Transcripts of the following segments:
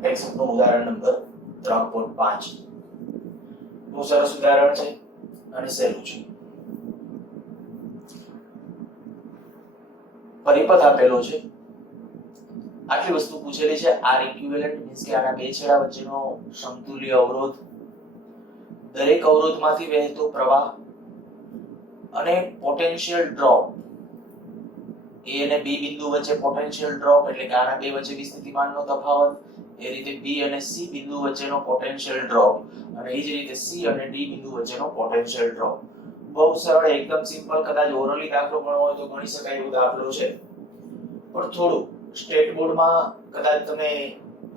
Text નું ઉદાહરણ number 3.5 બહુ સરસ ઉદાહરણ છે અને સહેલું છે. પરિપથ આપેલો છે, આટલી વસ્તુ પૂછેલી છે. આર ઇક્વિવેલન્ટ મીન્સ કે આના બે છેડા વચ્ચેનો સમતુલ્ય અવરોધ, દરેક અવરોધમાંથી વહેતો પ્રવાહ અને પોટેન્શિયલ ડ્રોપ. એ અને બી બિંદુ વચ્ચે પોટેન્શિયલ ડ્રોપ એટલે કે આના બે વચ્ચે વિસ્થિતિમાનનો તફાવત, એ રીતે બી અને સી બિંદુ વચ્ચેનો પોટેન્શિયલ ડ્રોપ અને એ જ રીતે સી અને ડી બિંદુ વચ્ચેનો પોટેન્શિયલ ડ્રોપ. બહુ સરળ, એકદમ સિમ્પલ. કદાચ ઓરલી દાખલો પણ હોય તો ગણી શકાય એવો દાખલો છે, પણ થોડું સ્ટેટ બોર્ડમાં કદાચ તમે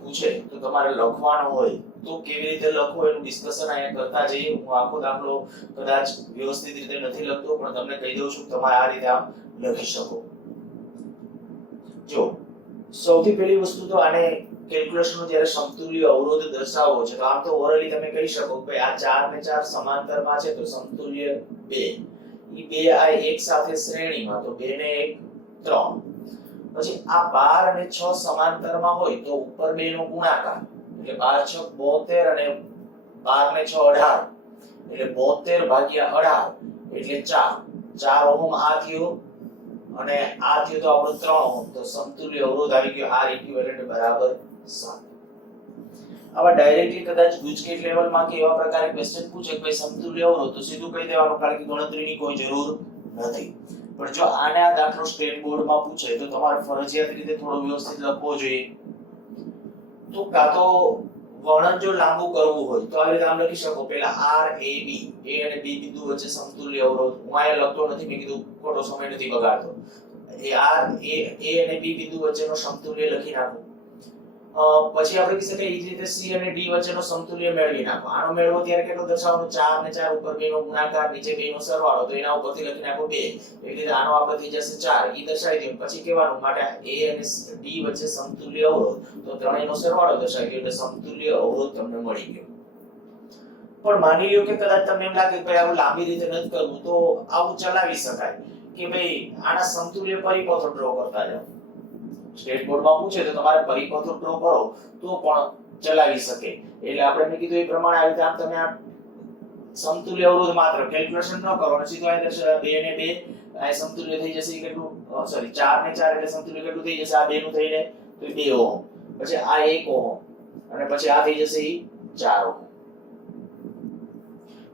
પૂછે તો તમારે લખવાનું હોય તો કેવી રીતે લખો એનું ડિસ્કશન અહીંયા કરતા જઈએ. હું આખો દાખલો કદાચ વ્યવસ્થિત રીતે નથી લખતો, પણ તમને કહી દઉં છું તમે આ રીતે આમ લખી શકો. જો સૌથી પહેલી વસ્તુ તો આને કેલ્ક્યુલેશનનો જ્યારે સમતુલ્ય અવરોધ દર્શાવવો છે તો આમ તો ઓરલી તમે કહી શકો કે આ 4 ને 4 સમાંતરમાં છે તો સમતુલ્ય 2. ઈ બે આ એક સાથે શ્રેણીમાં તો 2 ને 1 3. પછી આ 12 અને 6 સમાંતરમાં હોય તો ઉપર બે નો ગુણાકાર એટલે 12 6 72 અને 12 ને 6 18 એટલે 72 ભાગ્યા 18 એટલે 4 ઓહમ આ થયો અને આ થયો તો આપણો 3 ઓહમ. તો સમતુલ્ય અવરોધ આવી ગયો આર ઇક્વિવેલન્ટ બરાબર 7. આવા ડાયરેક્ટલી કદાચ ગુજકેટ લેવલમાં કે એવા પ્રકારે ક્વેશ્ચન પૂછે કે ભાઈ સમતુલ્ય અવરોધ તો સીધું કહી દેવાનું, કારણ કે ગણતરીની કોઈ જરૂર નથી. પણ જો આને આ દાખલો સ્ટેટ બોર્ડમાં પૂછે તો તમારે ફરજિયાત રીતે થોડો વ્યવસ્થિત લખવો જોઈએ. તો કાં તો વર્ણન જો લાંબુ કરવું હોય તો આ રીતે આમ લખી શકો. પહેલા આર એ બી, એ અને બી બિંદુ વચ્ચે સમતુલ્ય અવરોધ. હું અહીંયા લખતો નથી, મેં કીધું ખોટો સમય નથી બગાડતો. એ આર એ અને બી બિંદુ વચ્ચેનો સમતુલ્ય લખી નાખો. પછી આપણે કહી શકીએ એ જ રીતે સી અને ડી વચ્ચેનો સમતુલ્ય મેળવી નાખો. આનો મેળવો ત્યારે કેટલો દર્શાવવાનો? 4 ને 4 ઉપર 2 નો ગુણાકાર, નીચે 2 નો સરવાળો, તો એના ઉપરથી લખી નાખો 2. એટલે આનો આપણે થઈ જશે 4. ઈ દર્શાવી દો. પછી કહેવાનું માટે એ અને ડી વચ્ચે સમતુલ્ય અવરોધ, તો ત્રણેયનો સરવાળો દર્શાવી દો એટલે સમતુલ્ય અવરોધ તમને મળી ગયો. પણ માની લ્યો કે કદાચ તમને એમ લાગે કે ભાઈ આવું લાંબી રીતે નથી કરવું, તો આવું ચલાવી શકાય કે ભાઈ આના સમતુલ્ય પરિપથો ડ્રો કરતા જાઓ. સ્ટેટ બોર્ડમાં પૂછે તો તમારે પરિપથો ડ્રો કરો તો પણ ચલાવી શકે. એટલે આપણે મેં કીધું એ પ્રમાણે આવી રીતે આમ તમે આ સમતુલ્ય અવરોધ માત્ર કેલ્ક્યુલેશન ન કરો અને સીધો અહીં દર્શાવે 2 ને 2 આ સમતુલ્ય થઈ જશે. એ કેટલું? સોરી 4 ને 4 એટલે સમતુલ્ય કેટલું થઈ જશે? આ 2 નું થઈને તો 2 ઓહમ, પછી આ 1 ઓહમ અને પછી આ થઈ જશે ઈ 4 ઓહમ.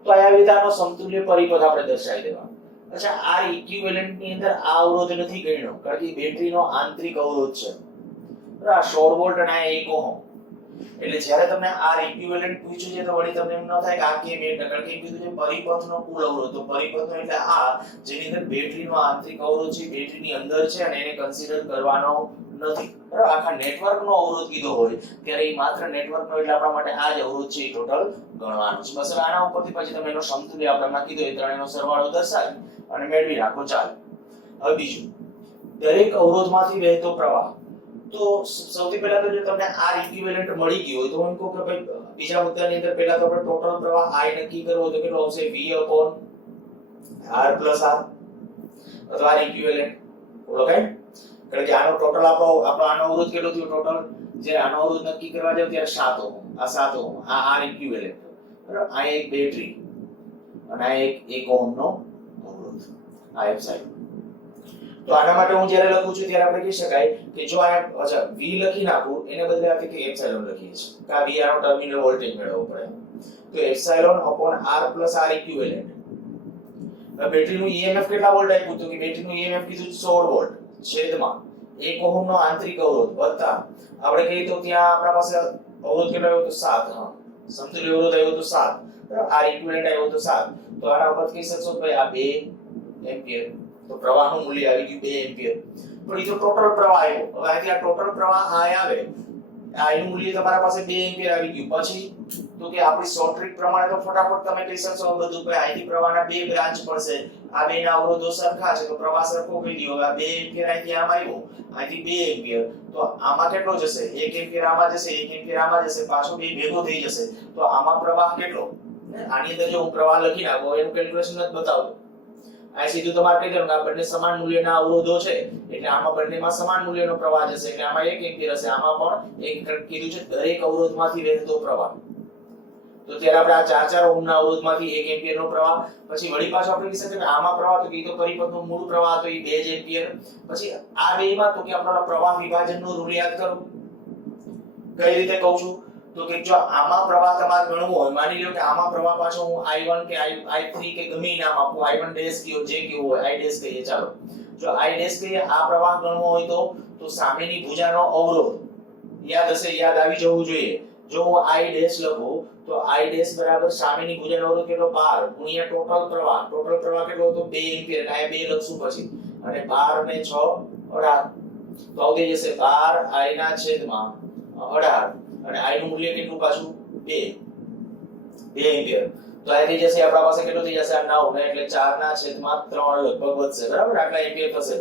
તો આ રીતે આનો સમતુલ્ય પરિપથ આપણે દર્શાવી દેવાનો. અચ્છા, આ ઇક્વિવેલન્ટ ની અંદર આ અવરોધ નથી ગણ્યો કારણ કે બેટરીનો આંતરિક અવરોધ છે. આ 16 વોલ્ટ અને આ 1 ઓહમ. એટલે જ્યારે તમને આર ઇક્વિવેલન્ટ પૂછ્યું છે તો વળી તમને એમ ન થાય કે આ કેમ એટલે, કારણ કે કીધું છે પરિપથનો કુલ અવરોધ. તો પરિપથનો એટલે આ જેની અંદર બેટરીનો આંતરિક અવરોધ છે, બેટરીની અંદર છે અને એને કન્સિડર કરવાનો નથી. બરાબર? આખા નેટવર્કનો અવરોધ કીધો હોય ત્યારે એ માત્ર નેટવર્કનો એટલે આપણા માટે આ જ અવરોધ છે એ ટોટલ ગણવાનો છે. બસ આના ઉપરથી પછી તમે એનો સમતુલ્ય આપણે કીધું એ ત્રણેયનો સરવાળો દર્શાવી અને મેળવી રાખો. ચાલો હવે બીજું, દરેક અવરોધમાંથી વહેતો પ્રવાહ. તો સૌથી પહેલા તો જો તમને આર ઇક્વિવેલન્ટ મળી ગયો હોય તો હું કહું કે ભાઈ બીજા મુદ્દાની અંદર પહેલા તો આપણે ટોટલ પ્રવાહ I નક્કી કરવો તો કેટલો આવશે? V r r અથવા આર ઇક્વિવેલન્ટ. ઓળખાય? કારણ કે આનો ટોટલ આપણો આનો અવરોધ કેટલો થયો ટોટલ? જે આનો અવરોધ નક્કી કરવા જાવ ત્યારે 7 ઓહમ, આ 7 ઓહમ, આ આર ઇક્વિવેલન્ટ. બરાબર? આ એક બેટરી અને આ એક 1 ઓહમ નો અવરોધ, આ એપ્સાઇલોન. તો આના માટે હું જ્યારે લખું છું ત્યારે આપણે કહી શકાય કે જો આ અચ્છા V લખી નાખું એને બદલે આપણે કે એપ્સાઇલોન લખીએ છીએ. કા V આનો ટર્મિનલ વોલ્ટેજ મેળવવો પડે. તો epsilon upon r plus r equivalent. હવે બેટરીનું EMF કેટલા વોલ્ટ આપ્યું? તો કે બેટરીનું EMF કીધું 16 વોલ્ટ છેદમાં 1 ઓહમ નો આંતરિક અવરોધ વત્તા આપણે કહીએ તો ત્યાં આપણા પાસે અવરોધ કેટલો આવ્યો? તો 7. હા, સમતુલ્ય અવરોધ આવ્યો તો 7. બરાબર? r ઇક્વિવેલન્ટ આવ્યો તો 7. તો આના ઉપર કહી શકશો ભાઈ આ 2 એમ્પિયર. તો પ્રવાહનું મૂલ્ય આવી ગયું 2 એમ્પિયર. પણ એ તો ટોટલ પ્રવાહ આવ્યો. હવે અહીંથી આ ટોટલ પ્રવાહ I આવે, આ એનું મૂલ્ય તમારા પાસે 2 એમ્પિયર આવી ગયું. પછી તો કે આપણી શોર્ટ ટ્રીક પ્રમાણે તો ફટાફટ તમે કહી શકશો બધું કે અહીંથી પ્રવાહના 2 બ્રાન્ચ પડશે. આ બેના અવરોધો સરખા છે તો પ્રવાહ સરખો કહી દો. હવે આ 2 એમ્પિયર અહીંથી આમ આવ્યો, અહીંથી 2 એમ્પિયર. તો આમાં કેટલો જશે? 1 એમ્પિયર આમાં જશે, 1 એમ્પિયર આમાં જશે, પાછો 2 ભેગો થઈ જશે. તો આમાં પ્રવાહ કેટલો? આની અંદર જો હું પ્રવાહ લખી નાખું, એનું કેલ્ક્યુલેશન જ બતાવતો. આ સીધું તમારે કહી દેવાનું કે આ બંને સમાન મૂલ્યના અવરોધો છે એટલે આમાં બંનેમાં સમાન મૂલ્યનો પ્રવાહ જશે એટલે આમાં 1 એમ્પિયર હશે, આમાં પણ એક કીધું છે દરેક અવરોધમાંથી વહેતો પ્રવાહ. તો ત્યારે આપણે આ 4 ઓહમના અવરોધમાંથી 1 એમ્પિયરનો પ્રવાહ, પછી વળી પાછો આપણે કહી શકીએ કે આમાં પ્રવાહ તો કીધો પરિપથનો મૂળ પ્રવાહ તો એ 2 એમ્પિયર, પછી આ બેમાં તો કે આપણો પ્રવાહ વિભાજનનો રૂલ યાદ કરો. કઈ રીતે કહું છું તો કે જો આમાં પ્રવાહ તમારે ગણવો હોય, માની લો કે આમાં પ્રવાહ પાછો હું I1 કે I3 કે ગમે નામ આપું, I1 ડેશ કયો જે કેવું હોય, I ડેશ કહીએ, ચાલો જો I ડેશ કહીએ, આ પ્રવાહ ગણવો હોય તો સામેની ભુજાનો અવરોધ યાદ હશે, યાદ આવી જવું જોઈએ. જો હું I ડેશ લખું તો I ડેશ બરાબર સામેની ભુજાનો અવરોધ કેટલો 12 ગુણ્યા ટોટલ પ્રવાહ કેટલો હતો 2 એમ્પિયર, આ 2 લખશું પછી, અને 12 ને 6 18, તો આવતી જશે 12 I ના છેદમાં 18, અને I નું મૂલ્ય કેટલું પાછું 2 એમ્પિયર. તો આ થઈ જશે આપણા પાસે કેટલું થઈ જશે 9 ને એટલે 4 ના છેદમાં 3 લગભગ વધશે, બરાબર, આટલા એમ્પિયર થશે.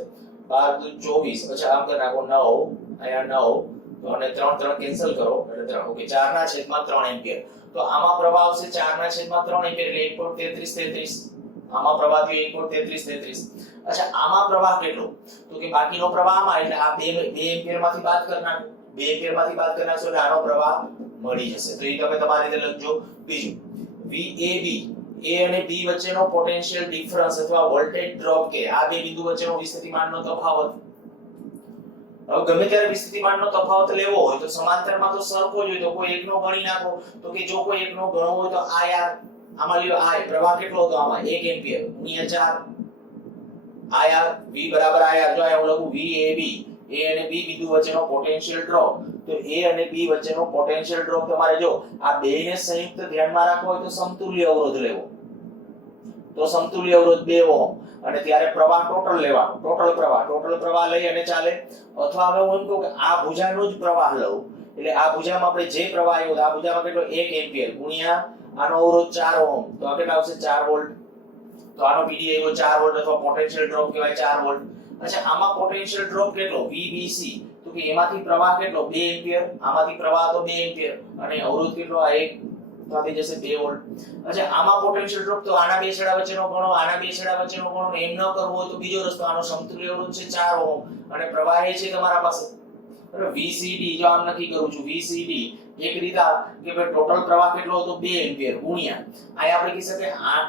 12 દુ 24, પછી આમ કરી નાખો 9 અહીંયા 9 તો અને 3 કેન્સલ કરો એટલે 3, ઓકે, 4 ના છેદમાં 3 એમ્પિયર. તો આમાં પ્રવાહ આવશે 4 ના છેદમાં 3 એમ્પિયર એટલે 1.33, આમાં પ્રવાહ થયો 1.33. અચ્છા, આમાં પ્રવાહ કેટલો તો કે બાકીનો પ્રવાહ આમાં એટલે આ 2 એમ્પિયર માંથી બાદ કરી નાખો, 2 એમ્પિયર માંથી બાદ કરી નાખશો એટલે આનો પ્રવાહ મળી જશે. તો એ તમે તમારી રીતે લખજો. બીજું VAB, A અને B વચ્ચેનો પોટેન્શિયલ ડિફરન્સ અથવા વોલ્ટેજ ડ્રોપ કે આ બે બિંદુ વચ્ચેનો વિસ્થિતિમાનનો તફાવત. હવે ગમે ત્યારે વિસ્થિતિમાનનો તફાવત લેવો હોય તો સમાંતરમાં તો સરખો જ હોય, તો કોઈ એકનો ગણી નાખો. તો કે જો કોઈ એકનો ગણવો હોય તો આ યાર આમાં લ્યો આ પ્રવાહ કેટલો હતો આમાં 1 એમ્પિયર ગુણ્યા 4 આ યાર V બરાબર આ યાર જો આ હું લખું VAB, A અને B બિંદુ વચ્ચેનો પોટેન્શિયલ ડ્રોપ. તો A અને B વચ્ચેનો પોટેન્શિયલ ડ્રોપ તમારે જો આ બેને સંયુક્ત ધ્યાનમાં રાખવો હોય તો સમતુલ્ય અવરોધ લેવો. તો સમતુલ્ય અવરોધ 2 ઓહમ, અને ત્યારે પ્રવાહ ટોટલ લેવાનો, ટોટલ પ્રવાહ લઈ અને ચાલે. અથવા હવે હું એમ કહું કે આ ભુજાનો જ પ્રવાહ લઉં એટલે આ ભુજામાં આપણે જે પ્રવાહ આવ્યો આ ભુજામાં કેટલો 1 એમ્પિયર ગુણ્યા આનો અવરોધ 4 ઓહમ, તો આ કેટલા આવશે 4 વોલ્ટ. તો આનો PD આવ્યો 4 વોલ્ટ અથવા પોટેન્શિયલ ડ્રોપ કહેવાય 4 વોલ્ટ. અચ્છા, આમાં પોટેન્શિયલ ડ્રોપ કેટલો VBC, તો કે એમાંથી પ્રવાહ કેટલો 2 એમ્પિયર, આમાંથી પ્રવાહ તો 2 એમ્પિયર, અને અવરોધ કેટલો આ 1, તો આ થઈ જશે 2 વોલ્ટ. અચ્છા, આમાં પોટેન્શિયલ ડ્રોપ તો આના બે છેડા વચ્ચેનો ગણો, આના બે છેડા વચ્ચેનો ગણો, એમ ન કરવો હોય તો બીજો રસ્તો, આનો સમતુલ્ય અવરોધ છે 4 ઓહમ અને પ્રવાહ એ છે તમારા પાસે બરાબર. VCD જો આમ નક્કી કરું છું, VCD એક રીત આ કે ભાઈ ટોટલ પ્રવાહ કેટલો હતો 2 એમ્પિયર ગુણ્યા આ આપણે કહી શકીએ આ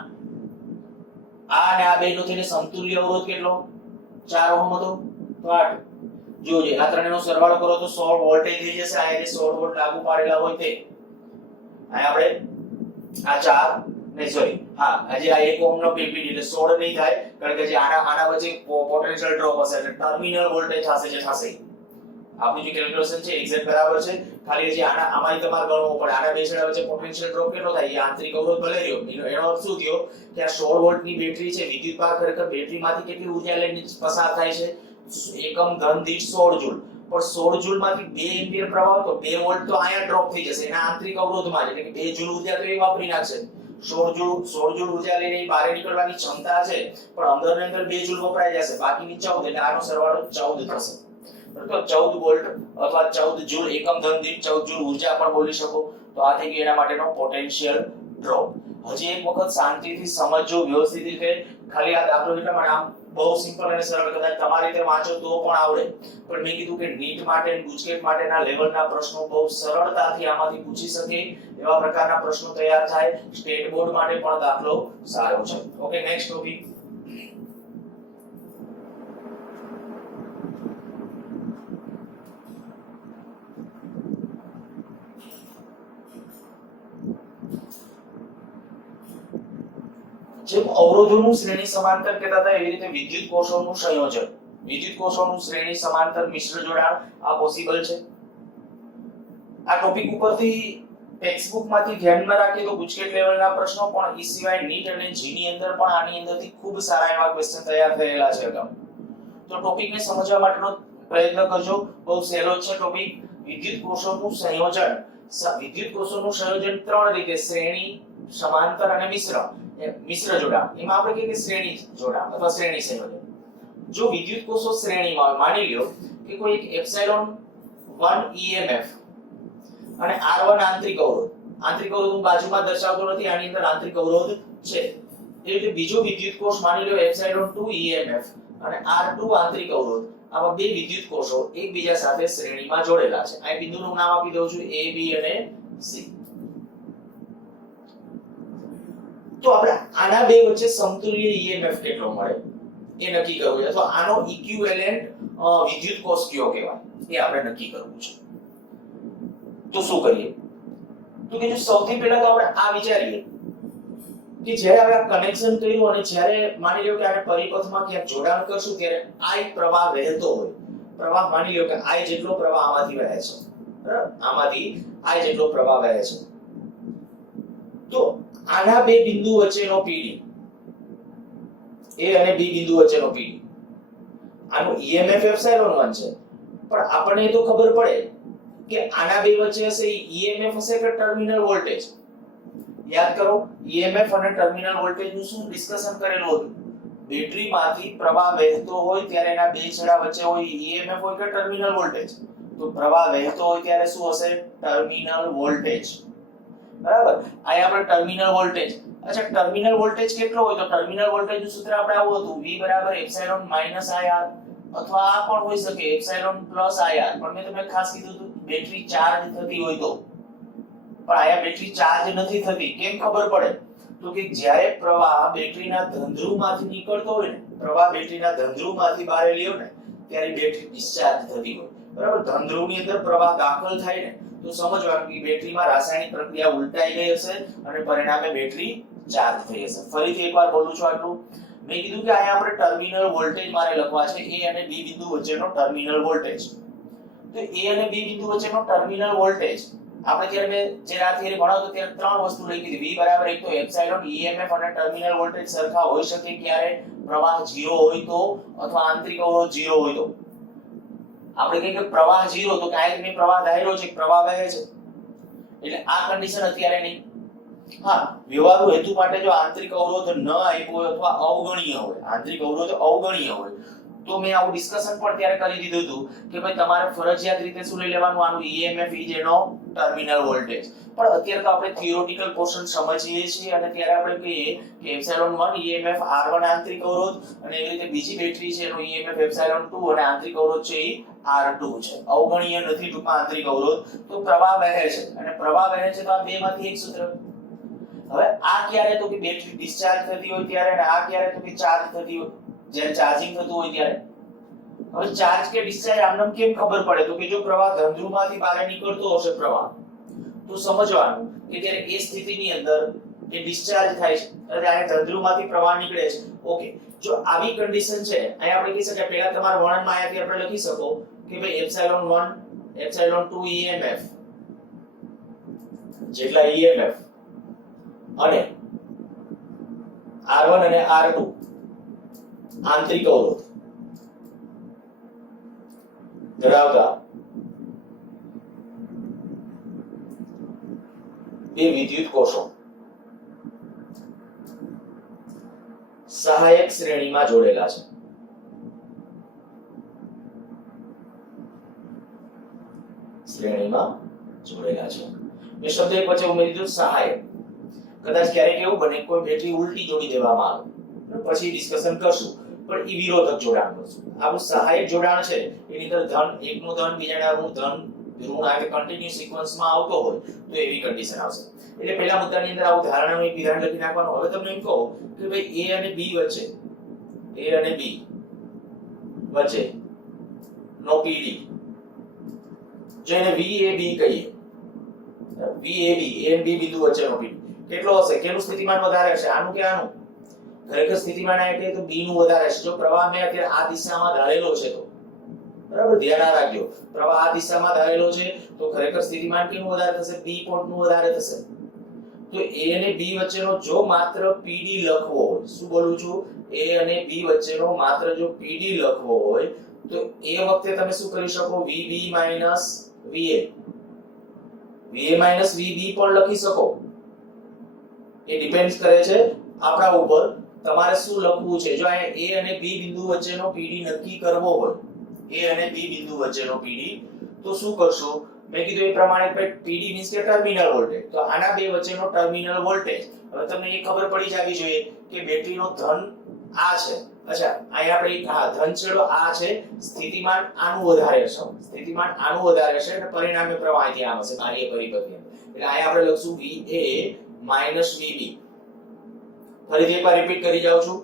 અને આ બેનો થઈને સમતુલ્ય અવરોધ કેટલો 4 ઓહમ હતો, તો 8 જોજે આ ત્રણેયનો સરવાળો કરો તો 16 વોલ્ટેજ થઈ જશે. આ જે 16 વોલ્ટ લાગુ પાડેલા હોય તે આ આપણે આ 4 નહીં સોરી હા આજે આ 1 ઓહમ નો પીપીડી એટલે 16 નહીં થાય કારણ કે જે આના વચ્ચે પોટેન્શિયલ ડ્રોપ હશે એટલે ટર્મિનલ વોલ્ટેજ થશે જે થશે. આપણું જે કેલ્ક્યુલેશન છે એક્ઝેક્ટ બરાબર છે, ખાલી જે આમાં તમારે ગણવું પડે. આના બે છેડા વચ્ચે પોટેન્શિયલ ડ્રોપ કેટલો થાય એ આંતરિક અવરોધ ભલે રહ્યો, એનો અર્થ શું થયો કે આ 16 વોલ્ટની બેટરી છે, વિદ્યુત ભાર ખરેખર બેટરીમાંથી કેટલી ઉર્જા લઈને પસાર થાય છે એકમ ઘન દીઠ 16 જૂલ. પણ 16 જૂલ માંથી 2 એમ્પિયર પ્રવાહ તો 2 વોલ્ટ તો અહીંયા ડ્રોપ થઈ જશે એના આંતરિક અવરોધમાં, એટલે કે 2 જૂલ ઉર્જા તો એ વાપરી નાખશે. 16 જૂલ ઉર્જા લઈને બહાર નીકળવાની ક્ષમતા છે પણ અંદર ને અંદર 2 જૂલ વપરાઈ જશે, બાકીની 14 એટલે આનો સરવાળો 14 થશે. તો 14 વોલ્ટ અથવા 14 જૂલ એકમ ઘન દીઠ 14 જૂલ ઉર્જા પણ બોલી શકો. તો આ થઈ ગયો એના માટેનો પોટેન્શિયલ ડ્રોપ. હજી એક વખત શાંતિથી સમજજો વ્યવસ્થિત રીતે, ખાલી આ દાખલો એટલા માટે આમ બહુ સિમ્પલ અને સરળ, કદાચ તમારી રીતે વાંચો તો પણ આવડે, પણ મેં કીધું કે નીટ માટે ગુજકેટ માટેના લેવલના પ્રશ્નો બહુ સરળતાથી આમાંથી પૂછી શકે એવા પ્રકારના પ્રશ્નો તૈયાર થાય. સ્ટેટ બોર્ડ માટે પણ દાખલો સારો છે. Okay, next topic. જેમ અવરોધોનું શ્રેણી સમાંતર કહેતા હતા એવી રીતે વિદ્યુત કોષોનું સંયોજન, વિદ્યુત કોષોનું શ્રેણી સમાંતર મિશ્ર જોડાણ આ પોસિબલ છે. આ ટોપિક ઉપરથી ટેક્સ્ટ બુક માંથી ધ્યાનમાં રાખીએ તો ગુજકેટ લેવલના પ્રશ્નો પણ એ સિવાય નીટ અને જી ની અંદર પણ આની અંદરથી ખૂબ સારા એવા ક્વેશ્ચન તૈયાર થયેલા છે અગાઉ. તો ટોપિકને સમજવા માટેનો પ્રયત્ન કરજો, બહુ સહેલો છે ટોપિક. વિદ્યુત કોષોનું સંયોજન, વિદ્યુત કોષોનું સંયોજન 3 રીતે શ્રેણી, સમાંતર અને મિશ્ર જોડાણ. એમાં આપણે કહીએ કે શ્રેણી જોડાણ અથવા શ્રેણી સંયોજન. જો વિદ્યુત કોષો શ્રેણીમાં માની લ્યો કે કોઈ એક એપ્સિલોન 1 EMF અને R1 આંતરિક અવરોધ હું બાજુમાં દર્શાવતો નથી, આની અંદર આંતરિક અવરોધ છે. એટલે બીજો વિદ્યુત કોષ માની લો એપ્સિલોન 2 EMF અને R2 આંતરિક અવરોધ, આવા બે વિદ્યુત કોષો એકબીજા સાથે શ્રેણીમાં જોડેલા છે. આ બિંદુનું નામ આપી દઉં છું A, B અને C. તો આપણે આના બે વચ્ચે સમતુલ્ય EMF કેટલો મળે એ નક્કી કરવું છે, અથવા આનો ઇક્વિવેલેન્ટ વિદ્યુત કોષ કયો કહેવાય એ આપણે નક્કી કરવું છે. તો શું કરીએ? તો કે જો સૌથી પહેલા તો આપણે આ વિચારીએ કે જ્યારે આપણે કનેક્શન કર્યું અને જ્યારે માની લો કે આને પરિપથમાં ક્યાંક જોડાણ કરશું ત્યારે I પ્રવાહ વહેતો હોય, પ્રવાહ માની લો કે I જેટલો પ્રવાહ આમાંથી વહે છે, બરાબર, આમાંથી I જેટલો પ્રવાહ વહે છે. તો આના બે બિંદુ વચ્ચેનો PD, A અને B બિંદુ વચ્ચેનો PD, આનો EMF એપ્સિલોન 1 છે, પણ આપણને તો ખબર પડે કે આના બે વચ્ચે હશે EMF હશે કે ટર્મિનલ વોલ્ટેજ. યાદ કરો, EMF અને ટર્મિનલ વોલ્ટેજ નું શું ડિસ્કશન કરેલું હતું? બેટરીમાંથી પ્રવાહ વહેતો હોય ત્યારે એના બે છેડા વચ્ચે હોય EMF હોય કે ટર્મિનલ વોલ્ટેજ? તો પ્રવાહ વહેતો હોય ત્યારે શું હશે? Terminal voltage. બરાબર, આ આપણે ટર્મિનલ વોલ્ટેજ. અચ્છા, ટર્મિનલ વોલ્ટેજ કેટલો હોય? તો ટર્મિનલ વોલ્ટેજ નું સૂત્ર આપણે આવું હતું, V = એપ્સિલોન -IR, અથવા આ પણ હોઈ શકે એપ્સિલોન +IR. પણ મેં તમને ખાસ કીધું હતું બેટરી ચાર્જ થતી હોય તો, પણ આયા બેટરી ચાર્જ નથી થતી. કેમ ખબર પડે? તો કે જ્યારે પ્રવાહ બેટરીના ધનધ્રુવમાંથી નીકળતો હોય ને, પ્રવાહ બેટરીના ધનધ્રુવમાંથી બહાર લ્યો ને ત્યારે બેટરી ડિસ્ચાર્જ થતી હોય, બરાબર. ધનધ્રુવની અંદર પ્રવાહ દાખલ થાય ને તો સમજવાનું કે બેટરીમાં રાસાયણિક પ્રક્રિયા ઉલટાઈ ગઈ હશે અને પરિણામે બેટરી ચાર્જ થઈ હશે. ફરીથી એકવાર બોલું છું આટલું. મેં કીધું કે અહીંયા આપણે ટર્મિનલ વોલ્ટેજ મારે લખવા છે, A અને B બિંદુ વચ્ચેનો ટર્મિનલ વોલ્ટેજ. તો A અને B બિંદુ વચ્ચેનો ટર્મિનલ વોલ્ટેજ આપણે જ્યારે મેં આ થિયરી ભણાવતો ત્યારે ત્રણ વસ્તુ લખી હતી. V = એક તો એપ્સિલોન, EMF અને ટર્મિનલ વોલ્ટેજ સરખા હોઈ શકે ક્યારે? પ્રવાહ 0 હોય તો, અથવા આંતરિક અવરોધ 0 હોય તો. આપણે કહીએ કે પ્રવાહ 0 તો કાયમી પ્રવાહ ધાર્યો છે, પ્રવાહ વહે છે, એટલે આ કન્ડિશન અત્યારે નહીં. હા, વ્યવહારુ હેતુ માટે જો આંતરિક અવરોધ ન આપ્યો હોય અથવા અવગણ્ય હોય, આંતરિક અવરોધ અવગણ્ય હોય તો મેં આવું ડિસ્કશન પણ ત્યારે કરી દીધું હતું કે ભાઈ તમારે ફરજિયાત રીતે શું લઈ લેવાનું? આનું EMF જેનો ટર્મિનલ વોલ્ટેજ. પણ અત્યારે તો આપણે થિયોરેટિકલ પોર્શન સમજીએ છીએ અને ત્યારે આપણે કહીએ કે એપ્સિલોન 1 EMF R1 આંતરિક અવરોધ, અને એવી રીતે બીજી બેટરી છે એનો EMF એપ્સિલોન 2 અને આંતરિક અવરોધ છે એ R2 છે. અવગણ્ય નથી ટૂંકમાં આંતરિક અવરોધ. તો પ્રવાહ વહે છે, અને પ્રવાહ વહે છે તો આ બેમાંથી એક સૂત્ર. હવે આ ક્યારે? તો કે બેટરી ડિસ્ચાર્જ થતી હોય ત્યારે, અને આ ક્યારે? તો કે ચાર્જ થતી હોય, જ્યારે ચાર્જિંગ થતું હોય ત્યારે. હવે ચાર્જ કે ડિસ્ચાર્જ આમનામ કેમ ખબર પડે? તો કે જો પ્રવાહ ધનધ્રુવમાંથી બહાર નીકળતો હશે પ્રવાહ, તો સમજવાનું કે ત્યારે એ સ્થિતિની અંદર એ ડિસ્ચાર્જ થાય છે, એટલે આ ધનધ્રુવમાંથી પ્રવાહ નીકળે છે. ઓકે, જો આવી કન્ડિશન છે, અહીંયા આપણે કહી શકાય પહેલા તમારા વર્ણનમાં આયાથી આપણે લખી શકો કે ભાઈ એપ્સિલોન 1 એપ્સિલોન 2 EMF જેટલા EMF અને R1 અને R2 આંતરિક અવરોધ ધરાવતા બે વિદ્યુત કોષો સહાયક શ્રેણીમાં જોડેલા છે. શ્રેણીમાં જોડેલા છે. મેં શબ્દ એક વચ્ચે ઉમેરી દીધું, સહાયક. કદાચ ક્યારેક એવું બને કોઈ બેટરી ઉલટી જોડી દેવામાં આવે, પછી ડિસ્કશન કરશું, પણ ઈ વિરોધક જોડાણ કરશું. આપણું સહાયક જોડાણ છે એની અંદર ધન એકનું ધન બીજાના ઋણ આ કન્ટિન્યુ સિક્વન્સમાં આવતો હોય તો એવી કન્ડિશન આવશે. એટલે પહેલા મુદ્દાની અંદર આવું ધારણાનું એક વિધાન લખી નાખવાનું. હવે તમને એમ કહો કે ભાઈ A અને B વચ્ચે, A અને B વચ્ચે નો PD, જેને VAB કહીએ, VAB, A અને B બિંદુ વચ્ચેનો PD કેટલો હશે? કેનું સ્થિતિમાન વધારે હશે, આનું કે આનું? ખરેખર સ્થિતિમાન આ કે તો B નું વધારે હશે. જો પ્રવાહ મેં અત્યારે આ દિશામાં ધારેલો છે તો, બરાબર, ધ્યાન રાખજો, પ્રવાહ આ દિશામાં ધારેલો છે તો ખરેખર સ્થિતિમાન કેનું વધારે થશે? B પોર્ટનું વધારે થશે. તો A અને B વચ્ચેનો જો માત્ર PD લખવો હોય, શું બોલું છું? A અને B વચ્ચેનો માત્ર જો PD લખવો હોય તો એ વખતે તમે શું કરી શકો? VB - VA, VA - VB પણ લખી શકો. એ ડિપેન્ડ કરે છે આપણા ઉપર તમારે શું લખવું છે. જો અહીંયા A અને B બિંદુ વચ્ચેનો PD નક્કી કરવો હોય, A અને B બિંદુ વચ્ચેનો PD, તો શું કરશો? મેં કીધું એ પ્રમાણે PD મીન્સ કે ટર્મિનલ વોલ્ટેજ. તો આના બે વચ્ચેનો ટર્મિનલ વોલ્ટેજ. હવે તમને એ ખબર પડી જવી જોઈએ કે બેટરીનો ધન આ છે. અચ્છા અહીંયા આપણે હા ધન છેડો આ છે, સ્થિતિમાન આનું વધારે છે, સ્થિતિમાન આનું વધારે છે અને પરિણામે પ્રવાહ અહીંથી આમ હશે બાહ્ય પરિપથ. એટલે અહીંયા આપણે લખશું VA VB. ફરીથી એકવાર રિપીટ કરી જાઉં છું.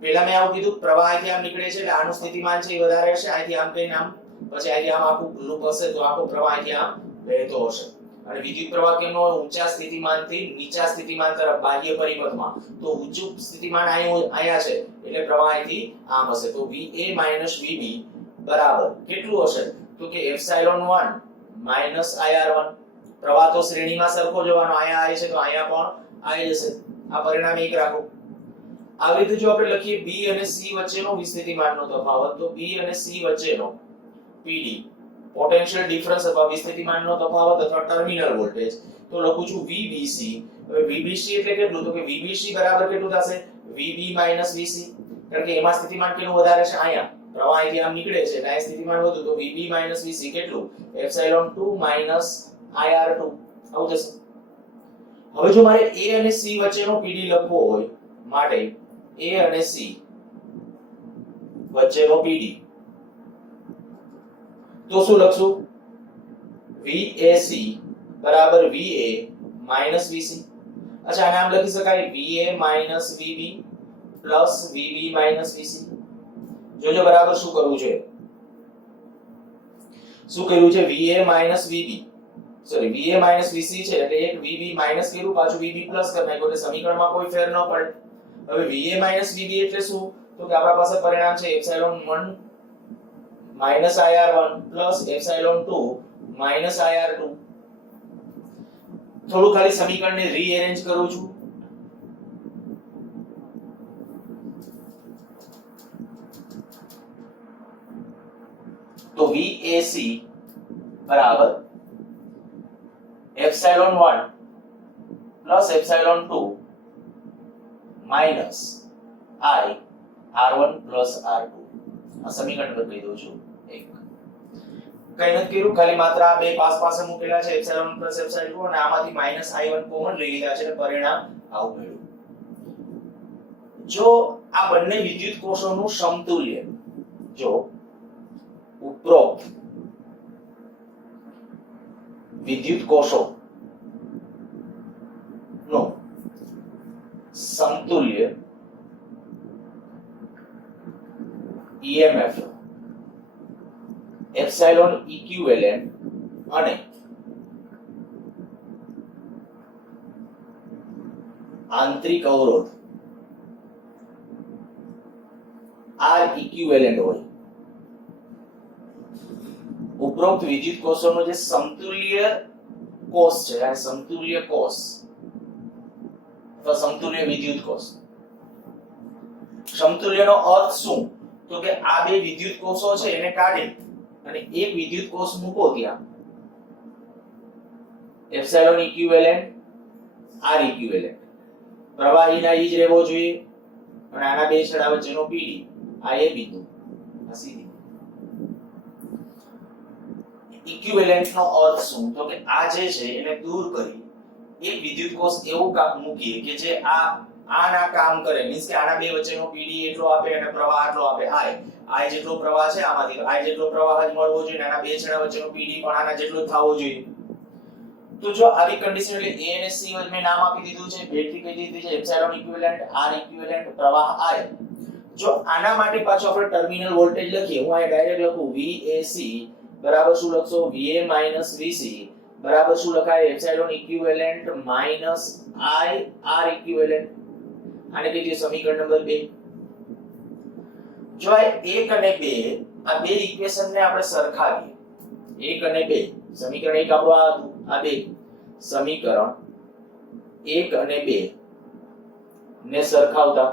પહેલા મેં આવું કીધું પ્રવાહ અહીંથી આમ નીકળે છે એટલે આનું સ્થિતિમાન છે એ વધારે હશે, અહીંથી આમ કહીને આમ, પછી અહીંથી આમ આખું લૂપ હશે તો આખો પ્રવાહ અહીંથી આમ વહેતો હશે. અને વિદ્યુત પ્રવાહ કેમનો ઊંચા સ્થિતિમાનથી નીચા સ્થિતિમાન તરફ બાહ્ય પરિપથમાં, તો ઊંચું સ્થિતિમાન અહીંયા છે એટલે પ્રવાહ અહીંથી આમ હશે. તો VA VB બરાબર કેટલું હશે તો કે ε1 IR1. પ્રવાહ તો શ્રેણીમાં સરખો જવાનો, અહીંયા આવી છે તો અહીંયા પણ આવી જશે. આ પરિણામ એક રાખો. આવી રીતે જો આપણે લખીએ B અને C વચ્ચેનો વિસ્થિતિમાનનો તફાવત, તો B અને C વચ્ચેનો PD પોટેન્શિયલ ડિફરન્સ અથવા વિસ્થિતિમાનનો તફાવત અથવા ટર્મિનલ વોલ્ટેજ, તો લખું છું VBC. હવે VBC એટલે કેટલું તો કે VBC બરાબર કેટલું થશે VB VC. કારણ કે એમાં સ્થિતિમાન કેનું વધારે છે, અહીંયા પ્રવાહ અહીંથી આમ નીકળે છે એટલે અહીં સ્થિતિમાન વધુ, તો VB VC કેટલું ε2 IR2 આવું થશે. હવે જો મારે A અને C વચ્ચેનો PD લખવો હોય માટે A અને C વચ્ચેનો PD તો શું લખશું VAC બરાબર VA VC. અચ્છા આને આમ લખી શકાય VA VB VB VC. જોજો બરાબર શું કરવું છે, શું કર્યું છે VA VB sorry VA VC છે એટલે એક VB માઈનસ કર્યું, પાછું VB પ્લસ કરી નાખ્યું એટલે સમીકરણમાં કોઈ ફેર ન પડે. હવે VA VB એટલે શું તો કે આપણા પાસે પરિણામ છે ε1 IR1 ε2 IR2. થોડું ખાલી સમીકરણને રીઅરેન્જ કરું છું. તો VAC બરાબર ε1 ε2 માઈનસ I R1 R2. આ સમીકરણ નંબર કહી દઉં છું. એક કઈ નથી કર્યું, ખાલી માત્ર આ બે પાસ પાસે મૂકેલા છે ε1 ε2 અને આમાંથી -I1 કોમન લઈ લીધા છે અને પરિણામ આવું મળ્યું. જો આ બંને વિદ્યુત કોષોનું સમતુલ્ય, જો ઉપરોક્ત વિદ્યુત કોષો નો સમતુલ્ય EMF એપ્સિલોન ઇક્વિવેલેન્ટ અને આંતરિક અવરોધ R ઇક્વિવેલેન્ટ હોય, ઉપરોક્ત વિદ્યુત કોષોનો જે સમતુલ્ય કોષ છે, આ સમતુલ્ય કોષ અથવા સમતુલ્ય વિદ્યુત કોષ. સમતુલ્યનો અર્થ શું તો કે આ બે વિદ્યુત કોષો છે એને કાઢી અને એક વિદ્યુત કોષ મૂકો ત્યાં, એપ્સિલોન ઇક્વિવેલેન્ટ R ઇક્વિવેલેન્ટ, પ્રવાહીના ઈ જ રહેવો જોઈએ અને આના બે છેડા વચ્ચેનો PD આ એ બિંદુ આ સીધી. ઇક્વિવેલેન્ટ નો અર્થ શું તો કે આ જે છે એને દૂર કરી એક વિદ્યુત કોષ એવું મૂકીએ કે જે આના કામ કરે, મીન્સ કે આના બે વચ્ચેનો PD એટલો આપે અને પ્રવાહ આટલો આપે. I જેટલો પ્રવાહ છે આમાંથી I જેટલો પ્રવાહ જ મળવો જોઈએ, આના બે છેડા વચ્ચેનો PD પણ આના જેટલો જ થવો જોઈએ. તો જો આવી કન્ડિશન એટલે A અને C મેં નામ આપી દીધું છે, બેટરી કહી દીધી છે એપ્સિલોન ઇક્વિવેલેન્ટ R ઇક્વિવેલેન્ટ પ્રવાહ I. જો આના માટે પાછો આપણે ટર્મિનલ વોલ્ટેજ લખીએ, હું અહીં ડાયરેક્ટ લખું VAC બરાબર શું લખશો VA VC બરાબર શું લખાય epsilon equivalent I R equivalent. આને કહીએ સમીકરણ નંબર 2. જો આ 1 અને 2 આ બે ઇક્વેશનને આપણે સરખાવીએ, 1 અને 2 સમીકરણ 1 આપણું આ હતું, આ બે સમીકરણ 1 અને 2 ને સરખાવતા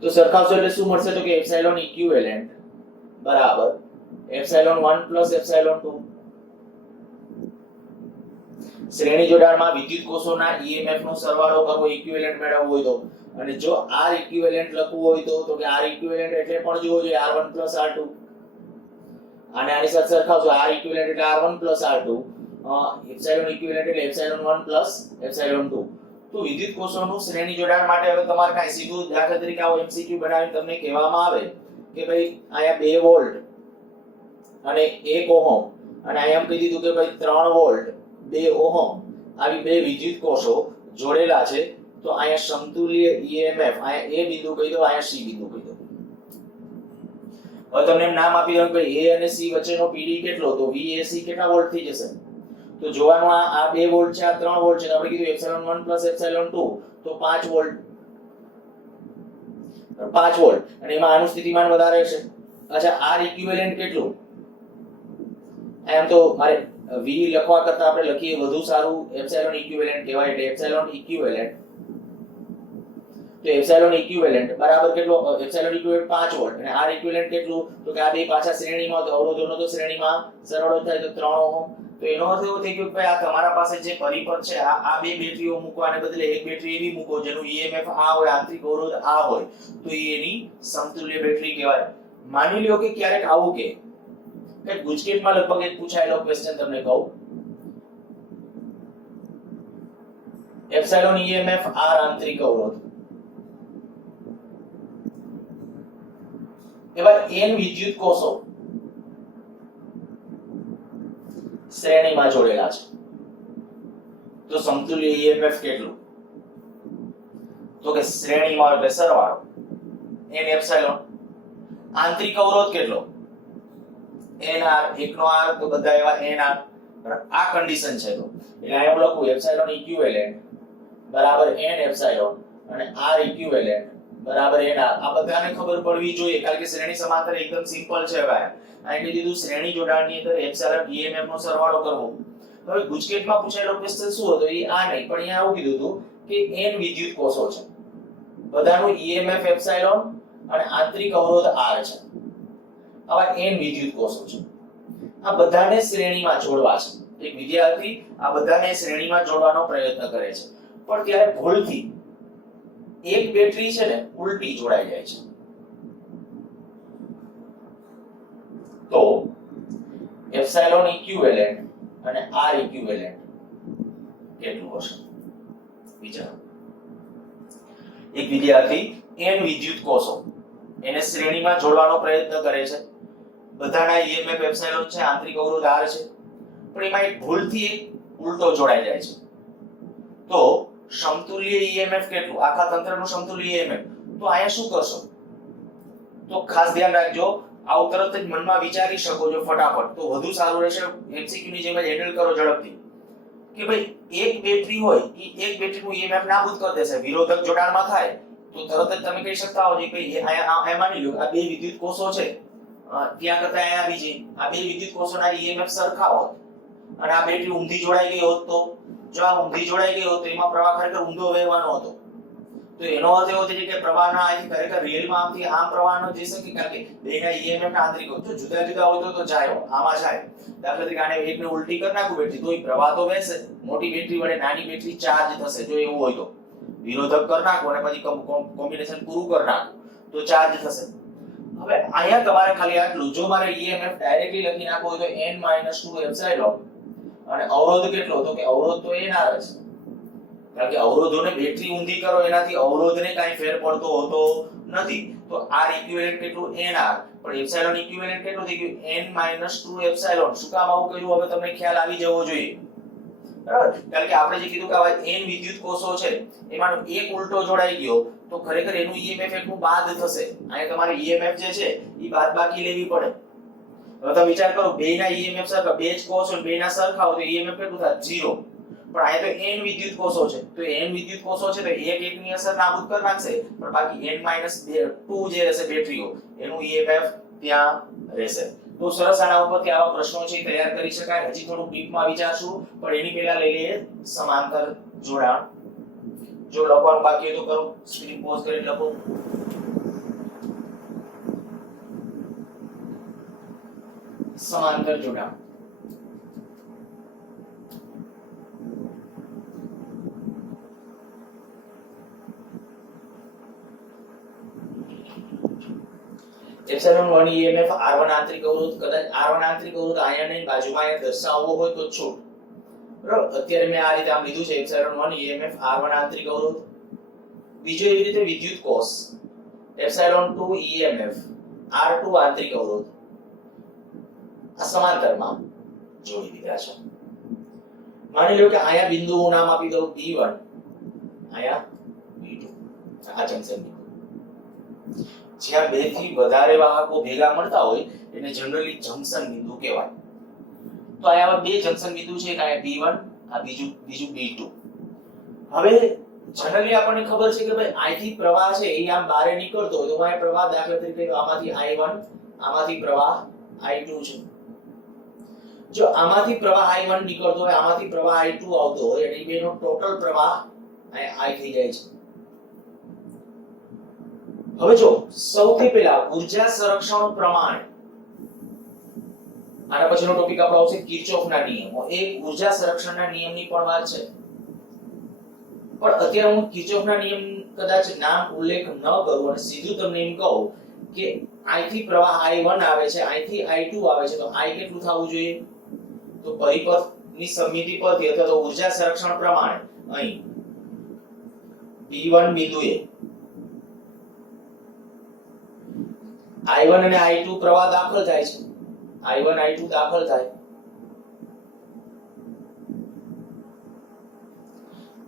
તો સરખાવશો એટલે શું મળશે તો કે એપ્સિલોન ઇક્વિવેલેન્ટ બરાબર ε1 ε2. શ્રેણી જોડાણમાં વિદ્યુત કોષોના EMF નો સરવાળો કરવો, ઇક્વિવેલેન્ટ મેળવવો હોય તો, અને જો R ઇક્વિવેલેન્ટ લખવું હોય તો કે R ઇક્વિવેલેન્ટ એટલે પણ જોવો જોઈએ R1 R2. અને આની સાથે સરખાવશો R ઇક્વિવેલેન્ટ એટલે R1 R2 એપ્સિલોન ઇક્વિવેલન્ટ એટલે એપ્સિલોન 1 પ્લસ એપ્સિલોન 2. તો વિદ્યુત કોષોનું શ્રેણી જોડાણ માટે હવે તમારે કાંઈ સીધું દાખલા તરીકે આવો એમસીક્યુ બનાવીને તમને કહેવામાં આવે કે ભાઈ અહીંયા 2 વોલ્ટ અને 1 ઓહમ અને અહીંયા એમ કહી દીધું કે ભાઈ 3 વોલ્ટ 2 ઓહમ આવી બે વિદ્યુત કોષો જોડેલા છે, તો અહીંયા સમતુલ્ય EMF અહીંયા A બિંદુ કહી દો, અહીંયા C બિંદુ કહી દો. હવે તમને એમ નામ આપી દો કે A અને C વચ્ચેનો PD કેટલો, તો VAC કેટલા વોલ્ટ થઈ જશે? તો જોવાનું આ 2 વોલ્ટ છે, આ 3 વોલ્ટ છે, તો આપણે કીધું એપ્સિલોન 1 પ્લસ એપ્સિલોન 2 તો 5 વોલ્ટ 5 વોલ્ટ અને એમાં આનું સ્થિતિમાન વધારે છે. અચ્છા, આર ઇક્વિવેલન્ટ કેટલું? એમ તો મારે V લખવા કરતા આપણે લખીએ વધુ સારું, એપ્સિલોન ઇક્વિવેલન્ટ કહેવાય. એટલે એપ્સિલોન ઇક્વિવેલન્ટ, તો એપ્સિલોન ઇક્વિવેલન્ટ બરાબર કેટલો? એપ્સિલોન ઇક્વિવેલન્ટ 5 વોલ્ટ અને આર ઇક્વિવેલન્ટ કેટલું? તો કે આ બે પાછા શ્રેણીમાં, તો અવરોધોનો તો શ્રેણીમાં સરવાળો થાય તો 3 ઓહમ. તો એનો અર્થ એવો થઈ ગયો કે ભાઈ આ તમારા પાસે જે પરિપથ છે, આ બે બેટરીઓ મૂકવાને બદલે એક બેટરી એવી મૂકો જેનું EMF આ હોય, આંતરિક અવરોધ આ હોય, તો એની સમતુલ્ય બેટરી કહેવાય. માની લ્યો કે ક્યારેક આવું કે ગુજકેટમાં લગભગ એક પૂછાયેલો ક્વેશ્ચન તમને કહું, એપ્સિલોન EMF આર આંતરિક અવરોધ, એવા n વિદ્યુત કોષો શ્રેણીમાં જોડેલા છે, તો સમતુલ્ય EMF કેટલું? તો કે શ્રેણીમાં એટલે સરવાળો n એપ્સિલોન. આંતરિક અવરોધ કેટલો? nr, એકનો r, તો બધા એવા nr. આ કન્ડિશન છે, તો એટલે અહીં હું લખું એપ્સિલોન ઇક્વિવેલન્ટ બરાબર n એપ્સિલોન અને r ઇક્વિવેલન્ટ બરાબર nr. આ બધાને ખબર પડવી જોઈએ કારણ કે શ્રેણી સમાંતર એકદમ સિમ્પલ છે. ભાઈ અહીં કહી દીધું શ્રેણી જોડાણની અંદર એપ્સિલોન EMF નો સરવાળો કરવો. હવે ગુજકેટમાં પૂછાયેલો ક્વેશ્ચન શું હતો? એ આ નહીં, પણ અહીંયા આવું કીધું હતું કે n વિદ્યુત કોષો છે, બધાનું EMF એપ્સિલોન અને આંતરિક અવરોધ r છે. આવા n વિદ્યુત કોષો છે, આ બધાને શ્રેણીમાં જોડવા છે. એક વિદ્યાર્થી આ બધાને શ્રેણીમાં જોડવાનો પ્રયત્ન કરે છે, પણ ત્યારે ભૂલથી એક બેટરી છે ને ઉલટી જોડાઈ જાય છે. તો એપ્સિલોન ઇક્વિવેલન્ટ અને આર ઇક્વિવેલન્ટ કેટલું હશે? વિચારો. એક વિદ્યાર્થી n વિદ્યુત કોષો એને શ્રેણીમાં જોડવાનો પ્રયત્ન કરે છે, બધાના EMF એપ્સિલોન છે, આંતરિક અવરોધ r છે, પણ એમાં એક ભૂલથી એક ઉલટો જોડાઈ જાય છે. તો સમતુલ્ય EMF કેટલું? આખા તંત્રનું સમતુલ્ય EMF. તો અહીંયા શું કરશો? તો ખાસ ધ્યાન રાખજો, આવું તરત જ મનમાં વિચારી શકો છો ફટાફટ, તો વધુ સારું રહેશે. MCQ ની જેમ જ હેન્ડલ કરો ઝડપથી કે ભાઈ એક બેટરી હોય એ એક બેટરીનું EMF નાબૂદ કરી દેશે. વિરોધક જોડાણમાં થાય તો તરત જ તમે કહી શકતા હો કે અહીંયા માની લો આ બે વિદ્યુત કોષો છે, ત્યાં કરતા અહીંયા આવી જાય, આ બે વિદ્યુત કોષોના EMF સરખા હોત અને આ બેટરી ઊંધી જોડાઈ ગઈ હોત, તો જો આ ઊંધી જોડાઈ ગઈ હોત તો એમાં પ્રવાહ ખરેખર ઊંધો વહેવાનો હતો. તો એનો અર્થ એવો છે કે પ્રવાહના અહીંથી ખરેખર રિયલમાં આમથી આમ પ્રવાહ ન જઈ શકે કારણ કે બેના EMF ના આંતરિક જો જુદા જુદા હોય તો જાય, આમાં જાય. દાખલા તરીકે આને એકને ઉલટી કરી નાખું બેટરી તો પ્રવાહ તો વહેશે, મોટી બેટરી વડે નાની બેટરી ચાર્જ થશે. જો એવું હોય તો વિરોધક કરી નાખો અને પછી કોમ્બિનેશન પૂરું કરી નાખો તો ચાર્જ થશે. હવે અહીંયા તમારે ખાલી આટલું, જો મારે EMF ડાયરેક્ટલી લખી નાખવો હોય તો n - 2 એપ્સિલોન અને અવરોધ કેટલો? તો કે અવરોધ તો n આવે છે કારણ કે અવરોધોને બેટરી ઊંધી કરો એનાથી અવરોધને કાંઈ ફેર પડતો હોતો નથી. તો r ઇક્વિવેલન્ટ કેટલું? nr. પણ એપ્સિલોન ઇક્વિવેલન્ટ કેટલું થઈ ગયું? n - 2 epsilon. શું કામ આવું કર્યું? હવે તમને ખ્યાલ આવી જવો જોઈએ, બરાબર? કારણ કે આપણે જે કીધું કે આવા n વિદ્યુત કોષો છે એમાંનો એક ઉલટો જોડાઈ ગયો તો ખરેખર એનું EMF એકનું બાદ થશે. અહીંયા તમારે EMF જે છે એ બાદબાકી લેવી પડે. હવે તમે વિચાર કરો બેના EMF સરખા, બે જ કોષો બેના સરખા હોય તો EMF કેટલું થાય? 0. પણ અહીંયા તો n વિદ્યુત કોષો છે, તો n વિદ્યુત કોષો છે તો એક એકની અસર નાબૂદ કરી નાખશે, પણ બાકી n - 2 જે રહેશે બેટરીઓ એનું EMF ત્યાં રહેશે. તો સરસ આના ઉપરથી આવા પ્રશ્નો છે તૈયાર કરી શકાય. હજી થોડું ડીપમાં વિચારશું, પણ એની પહેલા લઈ લઈએ સમાંતર જોડાણ. જો લખવાનું બાકી હોય તો કરો, સ્ક્રીન પોઝ કરીને લખો. સમાંતર જોડાણ. એપ્સિલોન 1 EMF R1 આંતરિક અવરોધ, કદાચ R1 આંતરિક અવરોધ આયનની બાજુમાં અહીંયા દર્શાવવો હોય તો છૂટ, બરાબર અત્યારે મેં આ રીતે આમ લીધું છે એપ્સિલોન 1 EMF R1 આંતરિક અવરોધ બીજો એવી રીતે વિદ્યુત કોષ એપ્સિલોન 2 EMF R2 આંતરિક અવરોધ આ સમાંતરમાં જોડી દીધા છે માની લો કે આયા બિંદુનું નામ આપી દઉં B1 આયા B2 આ જંકશન બિંદુ જ્યાં બે થી વધારે વાહકો ભેગા મળતા હોય એને જનરલી જંકશન બિંદુ કહેવાય તો આયા બે જંકશન બિંદુ છે એક આયા B1 આ બીજું B2 હવે જનરલી આપણને ખબર છે કે ભાઈ અહીંથી પ્રવાહ છે એ આમ બહાર નીકળતો હોય તો આ પ્રવાહ દાખલા તરીકે આમાંથી I1 આમાંથી પ્રવાહ I2 છે જો આમાંથી પ્રવાહ I1 નીકળતો હોય આમાંથી પ્રવાહ I2 આવતો હોય એટલે બેનો ટોટલ પ્રવાહ I થઈ જાય છે હવે જો સૌથી પહેલા ઊર્જા સંરક્ષણ પ્રમાણ આના પછીનો ટોપિક આપણો આવશે કિર્ચોફના નિયમો એ ઊર્જા સંરક્ષણના નિયમની પણ વાત છે પણ અત્યારે હું કિર્ચોફના નિયમ કદાચ નામ ઉલ્લેખ ન કરું અને સીધું તમને એમ કહું કે અહીંથી પ્રવાહ I1 આવે છે અહીંથી I2 આવે છે તો I કેટલું થવું જોઈએ તો પરિપથની સમમિતિ પરથી અથવા તો ઊર્જા સંરક્ષણ પ્રમાણે અહીં P1 બિંદુએ I1 અને I2 પ્રવાહ દાખલ થાય છે I1 I2 દાખલ થાય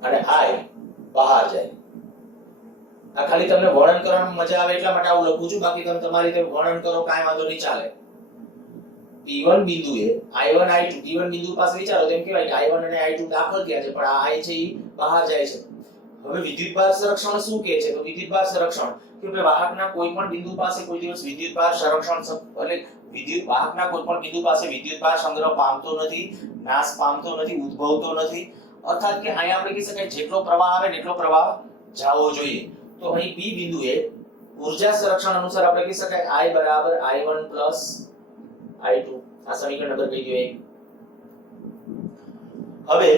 અને I બહાર જાય આ ખાલી તમને વર્ણન કરવાની મજા આવે એટલા માટે આવું લખું છું બાકી તમે તમારી રીતે વર્ણન કરો કાંઈ વાંધો નહીં ચાલે P1 બિંદુએ I1 I2 P1 બિંદુ પાસે વિચારો તો એમ કહેવાય કે I1 અને I2 દાખલ થયા છે પણ આ I છે એ બહાર જાય છે હવે વિદ્યુતભાર સંરક્ષણ શું કહે છે તો વિદ્યુતભાર સંરક્ષણ કે ભાઈ વાહકના કોઈ પણ બિંદુ પાસે કોઈ દિવસ વિદ્યુતભાર સંરક્ષણ એટલે વિદ્યુત વાહકના કોઈ પણ બિંદુ પાસે વિદ્યુતભાર સંગ્રહ પામતો નથી નાશ પામતો નથી ઉદ્ભવતો નથી અર્થાત કે અહીંયા આપણે કહી શકાય જેટલો પ્રવાહ આવે ને એટલો પ્રવાહ જાવો જોઈએ તો અહીં P બિંદુએ ઊર્જા સંરક્ષણ અનુસાર આપણે કહી શકાય I બરાબર I1 પ્લસ I2 આ સમીકરણ નંબર કહી દો હવે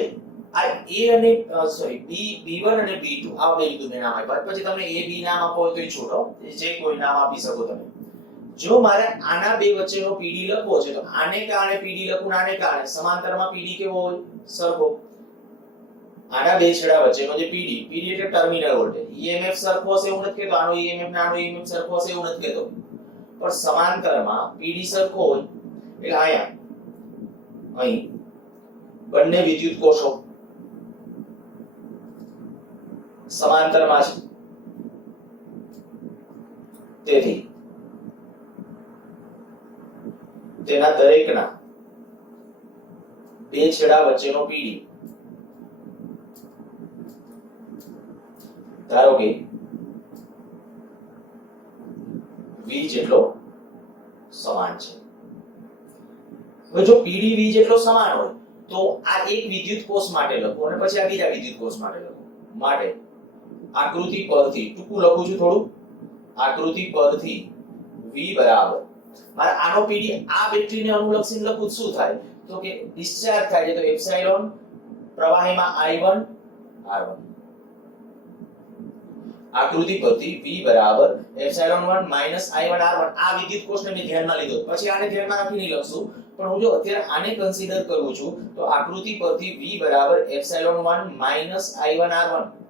આ A અને B1 અને B2 આ બે બિંદુને નામ આપ્યા પછી તમને A B નામ આપો હોય તો એ છોડો જે કોઈ નામ આપી શકો તમે જો મારે આના બે વચ્ચેનો PD લખવો છે તો આને કારણે PD લખું આને કારણે સમાંતરમાં PD કેવો હોય સરખો આના બે છેડા વચ્ચેનો જે PD એટલે ટર્મિનલ વોલ્ટેજ EMF સરખો હશે એવું નથી કહેતો આનો EMF નાનો EMF સરખો હશે એવું નથી કહેતો પણ સમાંતરમાં PD સરખો હોય એટલે અહીં બંને વિદ્યુત કોષો સમાંતરમાં છે તેથી તેના દરેકના બે છેડા વચ્ચેનો PD ધારો કે V જેટલો સમાન છે હવે જો PD V જેટલો સમાન હોય તો આ એક વિદ્યુત કોષ માટે લખો અને પછી આ બીજા વિદ્યુત કોષ માટે લખો માટે આકૃતિ પરથી ટૂંકું લખું છું થોડું આકૃતિ પરથી V બરાબર મારે આનો PD આ બેટરીને અનુલક્ષીને લખું શું થાય તો કે ડિસ્ચાર્જ થાય છે તો એપ્સિલોન પ્રવાહીમાં I1 R1 આકૃતિ પરથી V બરાબર એપ્સિલોન 1 I1 R1 આ વિદ્યુત કોષને મેં ધ્યાનમાં લીધો પછી આને ધ્યાનમાં રાખીને લખશું પણ હું જો અત્યારે આને કન્સિડર કરું છું તો આકૃતિ પરથી V બરાબર એપ્સિલોન 1 I1 R1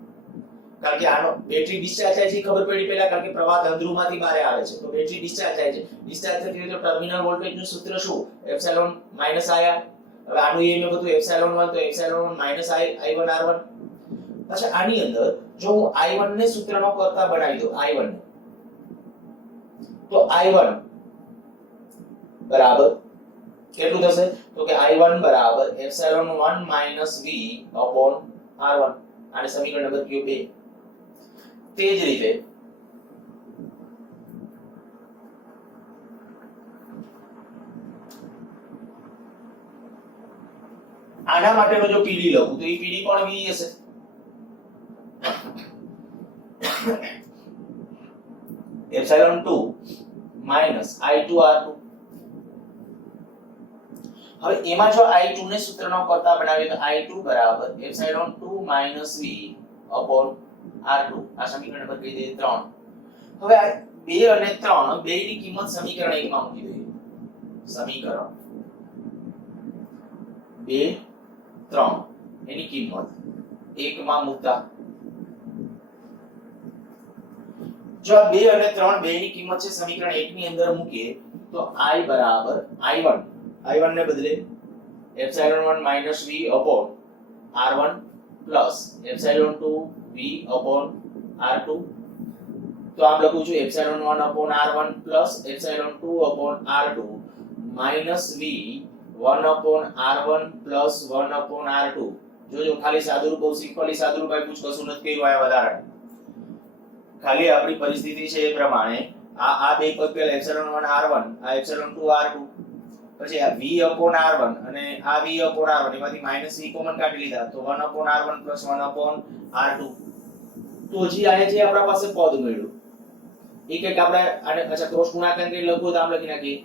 કારણ કે આનો બેટરી ડિસ્ચાર્જ થાય છે ખબર પડી પહેલા કારણ કે પ્રવાહ ધંધ્રુમાંથી બહાર આવે છે તો બેટરી ડિસ્ચાર્જ થાય છે ડિસ્ચાર્જ થતી હોય તો ટર્મિનલ વોલ્ટેજનું સૂત્ર શું એપ્સિલોન -IR હવે આનું EMF હતું એપ્સિલોન 1 તો એપ્સિલોન 1 I1 R1 પછી આની અંદર જો હું I1 ને સૂત્રનો કરતા બનાવી દઉં I1 ને તો I1 બરાબર કેટલું થશે તો કે I1 બરાબર એપ્સિલોન 1 V R1 આને સમીકરણ નંબર કયો 2 તે જ રીતે આના માટેનો જો PD લખું તો એ PD પણ V હશે એપ્સિલોન 2 I2 R2 હવે એમાં જો I2 ને સૂત્રનો કરતા બનાવીએ તો I2 બરાબર એપ્સિલોન 2 V R2 આ સમીકરણ નંબર કહી દઈએ 3 હવે આ 2 અને 3 બેયની કિંમત સમીકરણ 1 માં મૂકી દઈએ સમીકરણ 2 3 એની કિંમત 1 માં મૂકતા જો આ 2 અને 3 બેની કિંમત છે સમીકરણ 1 ની અંદર મૂકીએ તો I બરાબર I1 ને બદલે epsilon 1 - v upon r1 plus epsilon 2 v upon r2 તો આમ લખું છું epsilon 1 upon r1 plus epsilon 2 upon r2 minus v 1 upon r1 plus 1 upon r2 જોજો ખાલી સાદુરૂપ બહુ સિમ્પલી સાદુરૂપ આપ્યું છે કશું નથી કર્યું આ વધારે ખાલી આપણી પરિસ્થિતિ છે એ પ્રમાણે આ બે પદ પેલા epsilon 1 r1 આ epsilon 2 r2 પછી આ v upon r1 અને આ v upon r1 એમાંથી માઈનસ v કોમન કાઢી લીધા તો 1 upon r1 plus 1 upon r2 તો હજી આ જે આપણા પાસે પદ મળ્યું એક એક આપણે આને અચ્છા ક્રોસ ગુણાકાર કરી લખો તો આમ લખી નાખીએ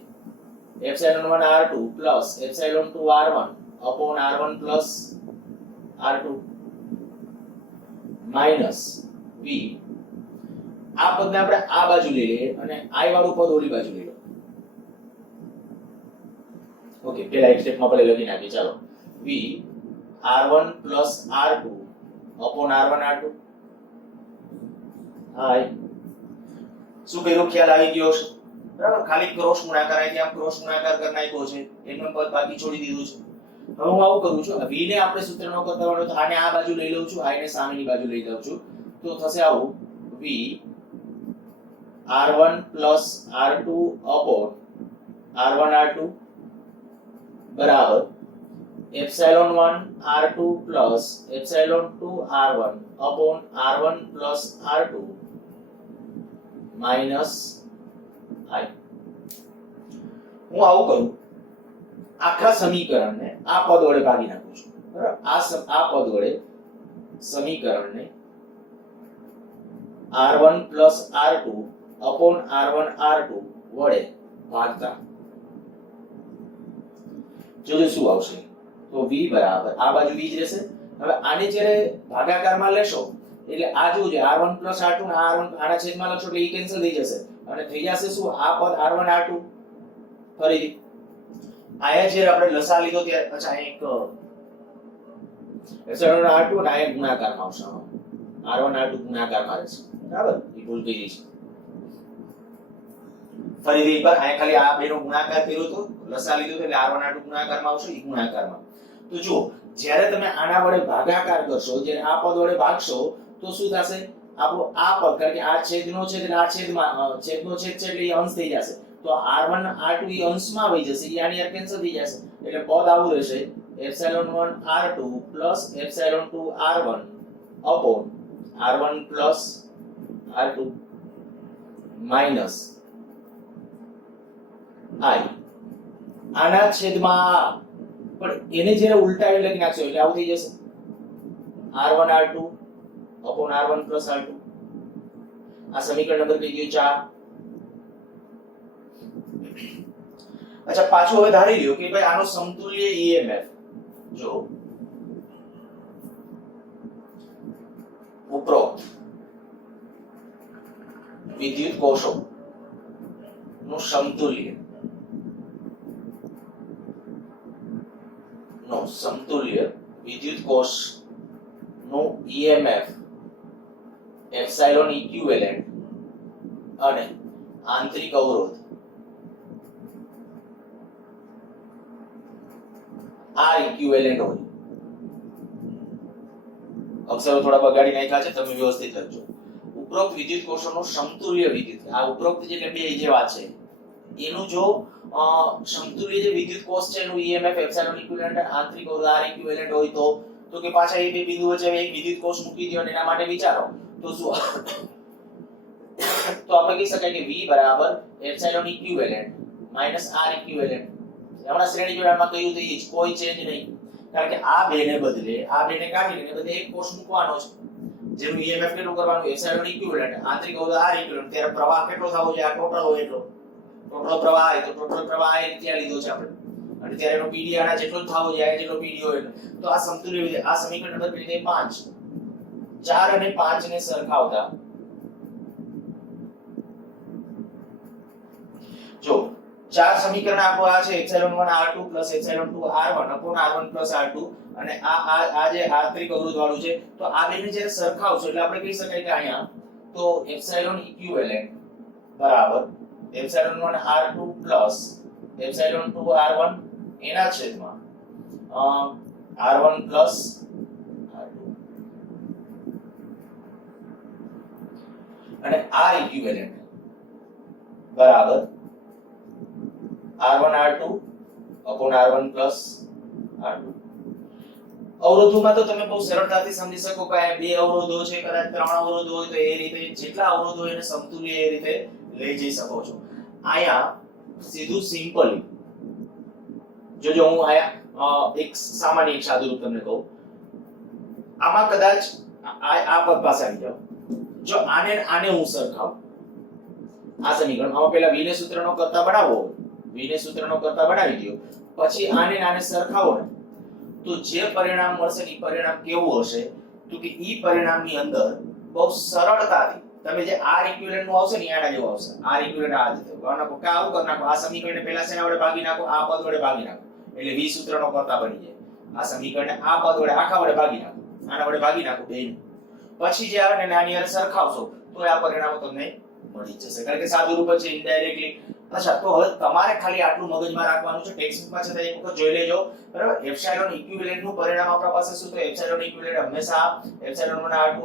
epsilon 1 r2 plus epsilon 2 r1 upon r1 plus r2 minus v આ પદને આપણે આ બાજુ લઈ લઈએ અને i વાળું પદ ઓલી બાજુ લઈ લો ઓકે પેલા એક સ્ટેપમાં આપણે લખી નાખીએ ચાલો v r1 plus r2 upon r1 r2 i શું કર્યું ખ્યાલ આવી ગયો છે બરાબર ખાલી ક્રોસ ગુણાકાર અહીંથી આમ ક્રોસ ગુણાકાર કરી નાખ્યો છે એકનો પદ બાકી છોડી દીધું છે હવે હું આવું કરું છું v ને આપણે સૂત્રનો કરવાનો તો આને આ બાજુ લઈ લઉં છું i ને સામેની બાજુ લઈ લઉં છું તો થશે આવું v r1 plus r2 upon r1 r2 બરાબર epsilon 1 r2 plus epsilon 2 r1 upon r1 plus r2 minus i હું આવું કરું આખા સમીકરણને આ પદ વડે ભાગી નાખું છું બરાબર આ પદ વડે સમીકરણને r1 plus r2 upon r1 r2 વડે ભાગતા જોજો શું આવશે તો v બરાબર આ બાજુ v જ રહેશે હવે આને જ્યારે ભાગાકારમાં લેશો એટલે આ જો છે r1 plus r2 ને r1 આના છેદમાં લખશો એટલે એ કેન્સલ થઈ જશે અને થઈ જશે શું આ પદ r1 r2 ફરીથી આયા જે આપણે લસા લીધો ત્યારે અચ્છા એક epsilon r2 અને આ ગુણાકારમાં આવશે r1 r2 ગુણાકારમાં રહેશે બરાબર એ ભૂલ થઈ ગઈ છે ફરીથી એકવાર આ ખાલી આ બેનો ગુણાકાર કર્યો તો લસા લીધો એટલે r1 r2 ગુણાકારમાં આવશે એ ગુણાકારમાં તો જો જ્યારે તમે આના વડે ભાગાકાર કરશો જ્યારે આ પદ વડે ભાગશો તો શું થશે આપણો આ પદ કારણ કે આ છેદનો છેદ એટલે આ છેદમાં છેદનો છેદ છે એટલે એ અંશ થઈ જશે તો r1 r2 એ અંશમાં વહી જશે એ આની કેન્સલ થઈ જશે એટલે પદ આવું રહેશે epsilon 1 r2 plus epsilon 2 r1 upon r1 plus r2 minus i આના છેદમાં પણ એને જ્યારે ઉલટાવી લખી નાખશો એટલે આવું થઈ જશે r1 r2 upon r1 plus r2 આ સમીકરણ નંબર કહી દો 4 અચ્છા પાછું હવે ધારી લ્યો કે ભાઈ આનો સમતુલ્ય EMF જો ઉપરોક્ત વિદ્યુત કોષો નું સમતુલ્ય વિદ્યુત કોષ નું EMF એપ્સિલોન ઇક્વિવેલેન્ટ અને આંતરિક અવરોધ R ઇક્વિવેલેન્ટ હોય અક્ષરો થોડા બગાડી નાખ્યા છે તમે વ્યવસ્થિત લખજો ઉપરોક્ત વિદ્યુત કોષોનો સમતુલ્ય વિદ્યુત આ ઉપરોક્ત જે બે જેવા છે એનું જો સમતુલ્ય જે વિદ્યુત કોષ છે એનું EMF એપ્સિલોન ઇક્વિવેલેન્ટ આંતરિક અવરોધ R ઇક્વિવેલેન્ટ હોય તો કે પાછા એ બે બિંદુ વચ્ચે એક વિદ્યુત કોષ મૂકી દો અને એના માટે વિચારો તો શું તો આપણે કહી શકાય કે V બરાબર epsilon equivalent minus R equivalent હમણાં શ્રેણી જોડાણમાં કહ્યું તો એ કોઈ ચેન્જ નહીં કારણ કે આ બે ને બદલે આ બે ને કાઢીને બધે એક કોષ મૂકવાનો છે જેનું EMF કેટલું કરવાનું એપ્સિલોન ઇક્વિવેલેન્ટ આંતરિક અવરોધ R ઇક્વિવેલેન્ટ ત્યારે પ્રવાહ કેટલો થવો જોઈએ આ ટોટલ હોય એટલો ટોટલ પ્રવાહ એ તો ટોટલ પ્રવાહ એ ત્યાં લીધો છે આપણે અને ત્યારે એનો PD આના જેટલો જ થવો જોઈએ જેટલો PD હોય તો આ સમતુલ્ય આ સમીકરણ નંબર કહી દે 5 4 અને 5 ને સરખાવતા જો ચાર સમીકરણ આપણું આ છે એપ્સિલોન1 r2 એપ્સિલોન2 r1 r1 r2 અને આ જે આંતરિક અવરોધ વાળું છે તો આ બેને જ્યારે સરખાવશો એટલે આપણે કહી શકાય કે અહીંયા તો એપ્સિલોન ઇક્વિવેલન્ટ બરાબર એપ્સિલોન1 r2 એપ્સિલોન2 r1 એના છેદમાં r1 r2 અને r ઇક્વિવેલન્ટ બરાબર r1 r2 r1 r2 અવરોધોમાં તો તમે બહુ સરળતાથી સમજી શકો કે આ બે અવરોધો છે કદાચ ત્રણ અવરોધો હોય તો એ રીતે જેટલા અવરોધો એને સમતુલ્ય એ રીતે લઈ જઈ શકો છો અહીંયા સીધું સિમ્પલી જો હું આયા એક સામાન્ય એક સાદું રૂપ તમને કહું આમાં કદાચ આ પદ પાસે આવી જાવ જો આને હું સરખાવું આ સમીકરણ આમાં પહેલા v ને સૂત્રનો કરતા બનાવો v ને સૂત્રનો કરતા બનાવી દો પછી આને સરખાવો ને તો જે પરિણામ મળશે એ પરિણામ કેવું હશે તો કે ઈ પરિણામની અંદર બહુ સરળતાથી તમે જે r ઇક્વિવેલન્ટ નું આવશે ને આના જેવું આવશે r ઇક્વિવેલન્ટ આ રીતે ગણો કે આવું કરી નાખો આ સમીકરણને પહેલા શેના વડે ભાગી નાખો આ પદ વડે ભાગી નાખો એટલે v સૂત્રનો કરતા બની જાય આ સમીકરણને આ પદ વડે આખા વડે ભાગી નાખો આના વડે ભાગી નાખો બેને પછી જે આવે ને આની હારે સરખાવશો તો આ પરિણામો તમને મળી જશે કારણ કે સાદું રૂપ છે ઇનડાયરેક્ટલી અચ્છા તો હવે તમારે ખાલી આટલું મગજમાં રાખવાનું છે ટેક્સ્ટબુકમાં છે એક વખત જોઈ લેજો બરાબર એપ્સિલોન ઇક્વિવેલન્ટ નું પરિણામ આપણા પાસે શું તો એપ્સિલોન ઇક્વિવેલન્ટ હંમેશા એપ્સિલોન1 r2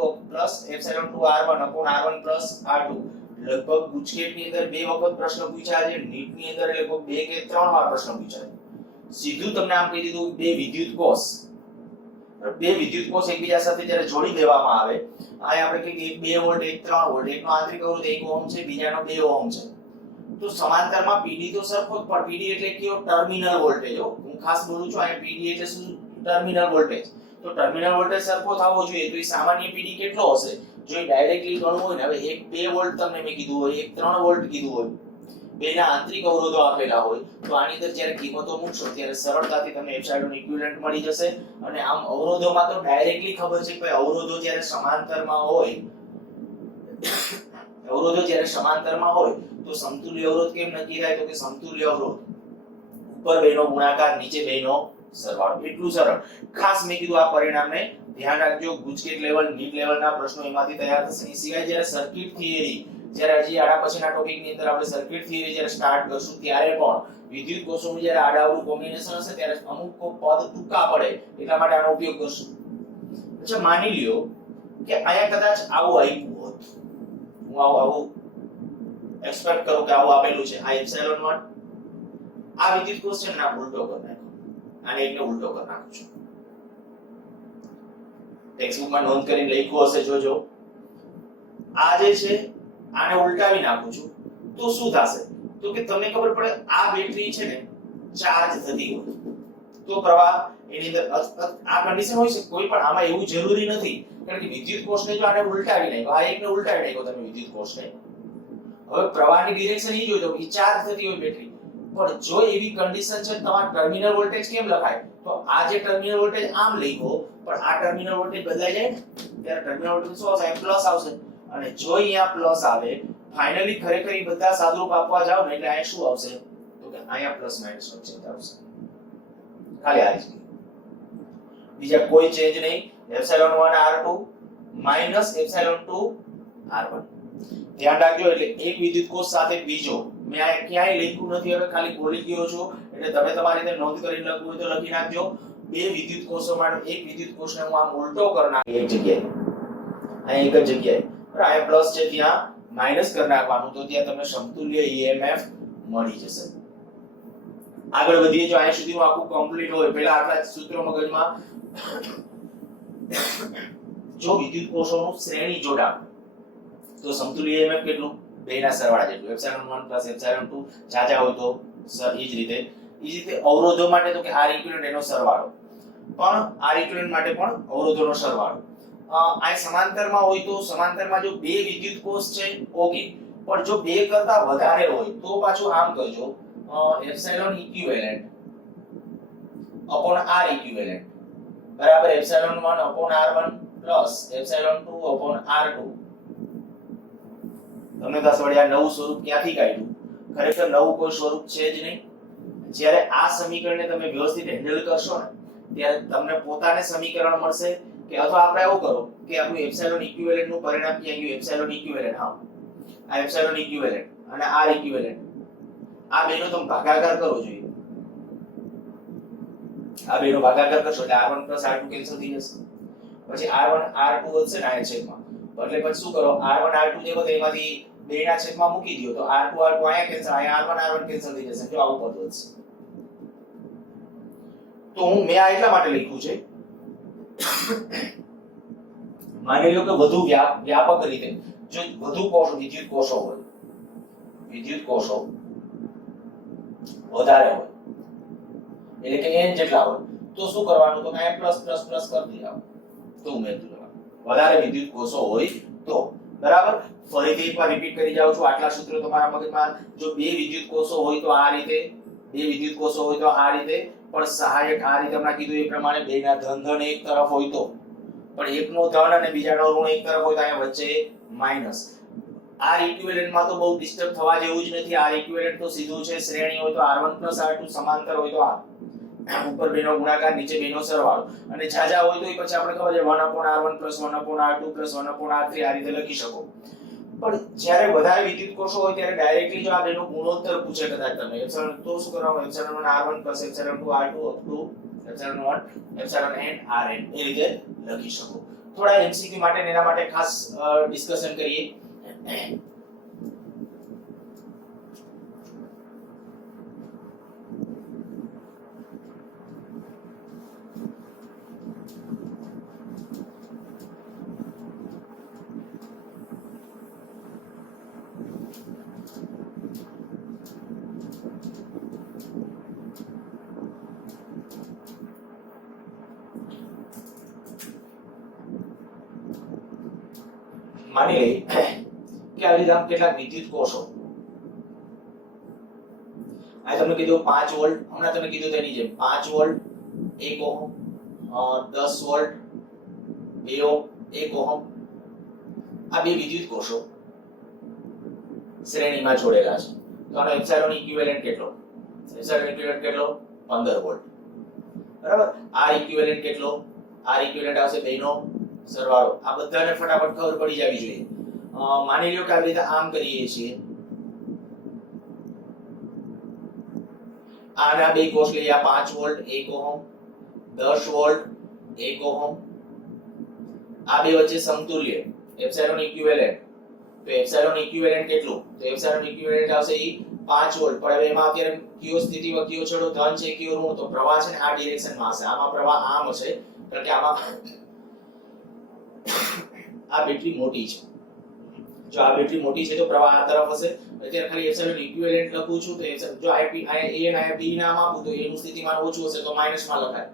એપ્સિલોન2 r1 r1 r2 લગભગ ગુજકેટની અંદર બે વખત પ્રશ્ન પૂછ્યા છે નીટની અંદર લગભગ બે કે ત્રણ વાર પ્રશ્ન પૂછ્યા છે સીધું તમને આમ કહી દીધું બે વિદ્યુત કોષ એકબીજા સાથે જ્યારે જોડી દેવામાં આવે આ આપણે કહીએ એક 2 વોલ્ટ એક 3 વોલ્ટ એકનો આંતરિક અવરોધ 1 ઓહમ છે બીજાનો 2 ઓહમ છે તો સમાંતરમાં PD તો સરખો જ પણ PD એટલે કયો ટર્મિનલ વોલ્ટેજ હું ખાસ બોલું છું આ PD એટલે શું ટર્મિનલ વોલ્ટેજ તો ટર્મિનલ વોલ્ટેજ સરખો થવો જોઈએ તો એ સામાન્ય PD કેટલો હશે જો એ ડાયરેક્ટલી ગણવું હોય ને હવે એક 2 વોલ્ટ તમને મેં કીધું હોય એક 3 વોલ્ટ કીધું હોય બેના આંતરિક અવરોધો આપેલા હોય તો આની અંદર જ્યારે કિંમતો મૂકશો ત્યારે સરળતાથી તમને એપ્સિલોન ઇક્વિવેલન્ટ મળી જશે અને આમ અવરોધોમાં તો ડાયરેક્ટલી ખબર છે કે ભાઈ અવરોધો જ્યારે સમાંતરમાં હોય તો સમતુલ્ય અવરોધ કેમ નક્કી થાય તો કે સમતુલ્ય અવરોધ ઉપર બેનો ગુણાકાર નીચે બેનો સરવાળો એટલું સરળ ખાસ મેં કીધું આ પરિણામને ધ્યાન રાખજો ગુજકેટ લેવલ નીટ લેવલના પ્રશ્નો એમાંથી તૈયાર થશે એ સિવાય જ્યારે સર્કિટ થિયરી જ્યારે હજી આડા પછીના ટોપિકની અંદર આપણે સર્કિટ થિયરી જ્યારે સ્ટાર્ટ કરશું ત્યારે પણ વિદ્યુત કોષોનું જ્યારે આડાઅવળું કોમ્બિનેશન હશે ત્યારે અમુક પદ ટૂંકા પડે એટલા માટે આનો ઉપયોગ કરશું અચ્છા માની લ્યો કે અહીંયા કદાચ આવું આપ્યું હોત હું આવું એક્સપેક્ટ કરું કે આવું આપેલું છે આ એપ્સિલોન1 આ વિદ્યુત કોષ છે ને આ ઉલટો કરી નાખો આને એકને ઉલટો કરી નાખું છું ટેક્સ્ટબુકમાં નોંધ કરીને લખ્યું હશે જોજો આ જે છે આને ઉલટાવી નાખું છું તો શું થશે તો કે તમને ખબર પડે આ બેટરી છે ને ચાર્જ થતી હોય તો પ્રવાહ એની અંદર આ કન્ડિશન હોય છે કોઈ પણ આમાં એવું જરૂરી નથી કારણ કે વિદ્યુત કોષને જો આને ઉલટાવી નાખ્યો આ એકને ઉલટાવી નાખ્યો તમે વિદ્યુત કોષને હવે પ્રવાહની ડિરેક્શન એ જોજો એ ચાર્જ થતી હોય બેટરી પણ જો એવી કન્ડિશન છે તમારા ટર્મિનલ વોલ્ટેજ કેમ લખાય તો આ જે ટર્મિનલ વોલ્ટેજ આમ લખ્યો પણ આ ટર્મિનલ વોલ્ટેજ બદલાઈ જાય ને ત્યારે ટર્મિનલ વોલ્ટેજ શું આવશે પ્લસ આવશે અને જો અહીંયા પ્લસ આવે ફાઇનલી ખરેખર એ બધા સાદુરૂપ આપવા જાવ ને એટલે અહીંયા શું આવશે તો કે અહીંયા પ્લસ માઈનસ નો ચેન્જ આવશે ખાલી આ જ બીજા કોઈ ચેન્જ નહીં એપ્સિલોન1 r2 માઈનસ એપ્સિલોન2 r1 ધ્યાન રાખજો એટલે એક વિદ્યુત કોષ સાથે બીજો મેં આ ક્યાંય લખ્યું નથી હવે ખાલી બોલી ગયો છું એટલે તમે તમારી રીતે નોંધ કરીને લખવું હોય તો લખી નાખજો બે વિદ્યુત કોષો માટે એક વિદ્યુત કોષને હું આમ ઉલટો કરી નાખું એક જગ્યાએ અહીં એક જ જગ્યાએ આ પ્લસ છે ત્યાં માઈનસ કરી નાખવાનું તો ત્યાં તમને સમતુલ્ય EMF મળી જશે આગળ વધીએ જો અહીં સુધીનું આખું કમ્પ્લીટ હોય પહેલા આટલા સૂત્રો મગજમાં જો વિદ્યુત કોષોનું શ્રેણી જોડાણ તો સમતુલ્ય EMF કેટલું બેના સરવાળા જેટલું એપ્સિલોન1 એપ્સિલોન2 જાજા હોય તો એ જ રીતે અવરોધો માટે તો કે R ઇક્વિવેલન્ટ એનો સરવાળો પણ R ઇક્વિવેલન્ટ માટે પણ અવરોધોનો સરવાળો આ સમાંતરમાં હોય તો સમાંતરમાં જો બે વિદ્યુત કોષ છે ઓકે પણ જો બે કરતા વધારે હોય તો પાછું આમ કરજો epsilon equivalent upon R equivalent બરાબર epsilon upon r1 plus epsilon upon r2 તમને દસ વડે આ નવું સ્વરૂપ ક્યાંથી કાઢ્યું ખરેખર નવું કોઈ સ્વરૂપ છે જ નહીં. જ્યારે આ સમીકરણને તમે વ્યવસ્થિત હેન્ડલ કરશો ને ત્યારે તમને પોતાને સમીકરણ મળશે કે અથવા આપણે એવું કરો કે આપણું એપ્સિલોન ઇક્વિવેલન્ટ નું પરિણામ ક્યાં ગયું? એપ્સિલોન ઇક્વિવેલન્ટ, હા આ એપ્સિલોન ઇક્વિવેલન્ટ અને આર ઇક્વિવેલન્ટ, આ બેનો તમે ભાગાકાર કરવો જોઈએ. આ બેનો ભાગાકાર કરશો એટલે r1 r2 કેન્સલ થઈ જશે. પછી r1 r2 વધશે ને આ છેદમાં, એટલે પછી શું કરો, r1 r2 જે વધે એમાંથી બેના છેદમાં મૂકી દો તો r2 r2 અહીંયા કેન્સલ, અહીંયા r1 કેન્સલ થઈ જશે. જો આવું પદ વધશે. તો હું મેં આ એટલા માટે લખ્યું છે, માની લો કે વધુ વ્યાપક રીતે જો વધુ કોષો વિદ્યુત કોષો હોય, વિદ્યુત કોષો વધારે હોય એટલે કે n જેટલા હોય તો શું કરવાનું? તો કાંઈ પ્લસ પ્લસ પ્લસ કરી દેવાનું. તો ઉમેરતું જવાનું. વધારે વિદ્યુત કોષો હોય તો, બરાબર. ફરીથી એકવાર રિપીટ કરી જાઉં છું, આટલા સૂત્રો તમારા મગજમાં. જો બે વિદ્યુત કોષો હોય તો આ રીતે, બે વિદ્યુત કોષો હોય તો આ રીતે, પણ સહાયક આ રીતે હમણાં કીધું એ પ્રમાણે બેના ધન એક તરફ હોય તો, પણ એકનો ધન અને બીજાનો ઋણ એક તરફ હોય તો અહીંયા વચ્ચે માઈનસ. આર ઇક્વિવેલન્ટ માં તો બહુ ડિસ્ટર્બ થવા જેવું જ નથી. આર ઇક્વિવેલન્ટ તો સીધું છે, શ્રેણી હોય તો r1 r2 સમાંતર હોય તો આ ઉપર બેનો ગુણાકાર નીચે બેનો સરવાળો, અને જાજા હોય તો એ પછી આપણે ખબર છે 1/r1 1/r2 1/r3 આ રીતે લખી શકો. પણ જ્યારે વધારે વિદ્યુત કોષો હોય ત્યારે ડાયરેક્ટલી જો આ બેનો ગુણોત્તર પૂછે કદાચ તમે એપ્સિલોન, તો શું કરવાનું? Epsilon 1 r1 epsilon 2 r2 up to epsilon 1 epsilon n rn એ રીતે લખી શકો. થોડા એમસીક્યુ માટે એના માટે ખાસ ડિસ્કશન કરીએ. માની લઈએ કે આવી રીતે કેટલાક વિદ્યુત કોષો, આ તમને કીધું 5 વોલ્ટ, હમણાં તમે કીધું તેની જેમ 5 volt 1 ohm, 10 volt 2 ohm 1 ohm, આ બે વિદ્યુત કોષો શ્રેણીમાં જોડેલા છે. તો આનો એપ્સિલોન ઇક્વિવેલન્ટ કેટલો? એપ્સિલોન ઇક્વિવેલન્ટ કેટલો? 15 વોલ્ટ, બરાબર. આર ઇક્વિવેલન્ટ કેટલો? આર ઇક્વિવેલન્ટ આવશે બેનો સરવાળો. આ બધાને ફટાફટ ખબર પડી જવી જોઈએ. માની લો કે આવી રીતે આમ કરીએ છીએ, આના બે કોષ લઈએ, આ 5 વોલ્ટ 1 ઓહમ, 10 વોલ્ટ 1 ઓહમ, આ બે વચ્ચે સમતુલ્ય એપ્સિલોન ઇક્વિવેલન્ટ. તો એપ્સિલોન ઇક્વિવેલન્ટ કેટલું? તો એપ્સિલોન ઇક્વિવેલન્ટ આવશે ઈ 5 વોલ્ટ. પણ હવે એમાં અત્યારે કયો સ્થિતિમાં કયો છેડો ધન છે કયો ઋણ? તો પ્રવાહ છે ને આ ડિરેક્શનમાં હશે, આમાં પ્રવાહ આમ હશે, કારણ કે આમાં આ બેટરી મોટી છે. જો આ બેટરી મોટી છે તો પ્રવાહ આ તરફ હશે. અત્યારે ખાલી એપ્સિલોન ઇક્વિવેલન્ટ લખું છું તો જો IP આ A અને B નામ આપું તો એનું સ્થિતિમાન ઓછું હશે તો માઈનસમાં લખાય,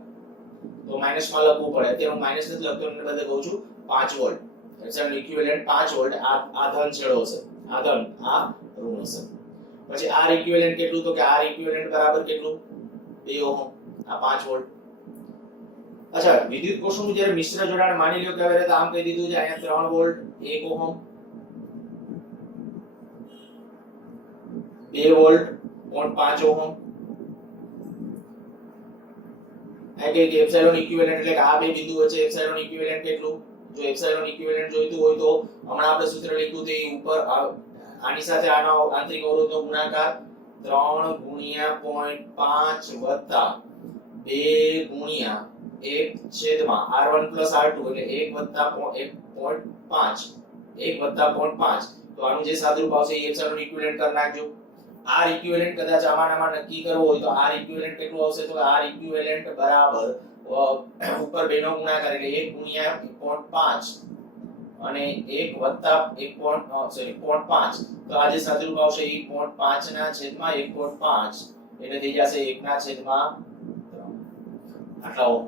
તો માઈનસમાં લખવું પડે. અત્યારે હું માઈનસ નથી લખતો, એને બદલે કહું છું 5 વોલ્ટ. એપ્સિલોન ઇક્વિવેલન્ટ 5 વોલ્ટ, આ ધન છેડો હશે, આ ધન, આ ઋણ હશે. પછી આર ઇક્વિવેલન્ટ કેટલું? તો કે આર ઇક્વિવેલન્ટ બરાબર કેટલું? 2 ઓહમ, આ 5 વોલ્ટ. અચ્છા, વિદ્યુત કોષોનું જ્યારે મિશ્ર જોડાણ માની લ્યો કે હવે આમ કહી દીધું છે, અહીંયા 3 વોલ્ટ 1 ઓહમ, 2 વોલ્ટ 0.5 ઓહમ. આ કે એપ્સિલોન ઇક્વિવેલન્ટ એટલે કે આ બે બિંદુ વચ્ચે એપ્સિલોન ઇક્વિવેલન્ટ કેટલું? જો એપ્સિલોન ઇક્વિવેલન્ટ જોઈતું હોય તો હમણાં આપણે સૂત્ર લખ્યું તે ઉપર આની સાથે આનો આંતરિક અવરોધનો ગુણાકાર 3 ગુણ્યા 0.5 વત્તા 2 ગુણ્યા 1 છેદમાં r1 r2 એટલે 1 વત્તા 1.5, 1 વત્તા 0.5. તો આનું જે સાદુરૂપ આવશે એ એપ્સિલોન ઇક્વિવેલન્ટ કરી નાખજો. આર ઇક્વિવેલન્ટ કદાચ આમાં નક્કી કરવો હોય તો આર ઇક્વિવેલન્ટ કેટલું આવશે? તો આર ઇક્વિવેલન્ટ બરાબર ઉપર બેનો ગુણાકાર એટલે 1 ગુણ્યા 1.5 અને 1 વત્તા 0.5. તો આ જે સાદુરૂપ આવશે એ 0.5 ના છેદમાં 1.5 એટલે થઈ જશે 1 ના છેદમાં 3. આટલા ઓહમ.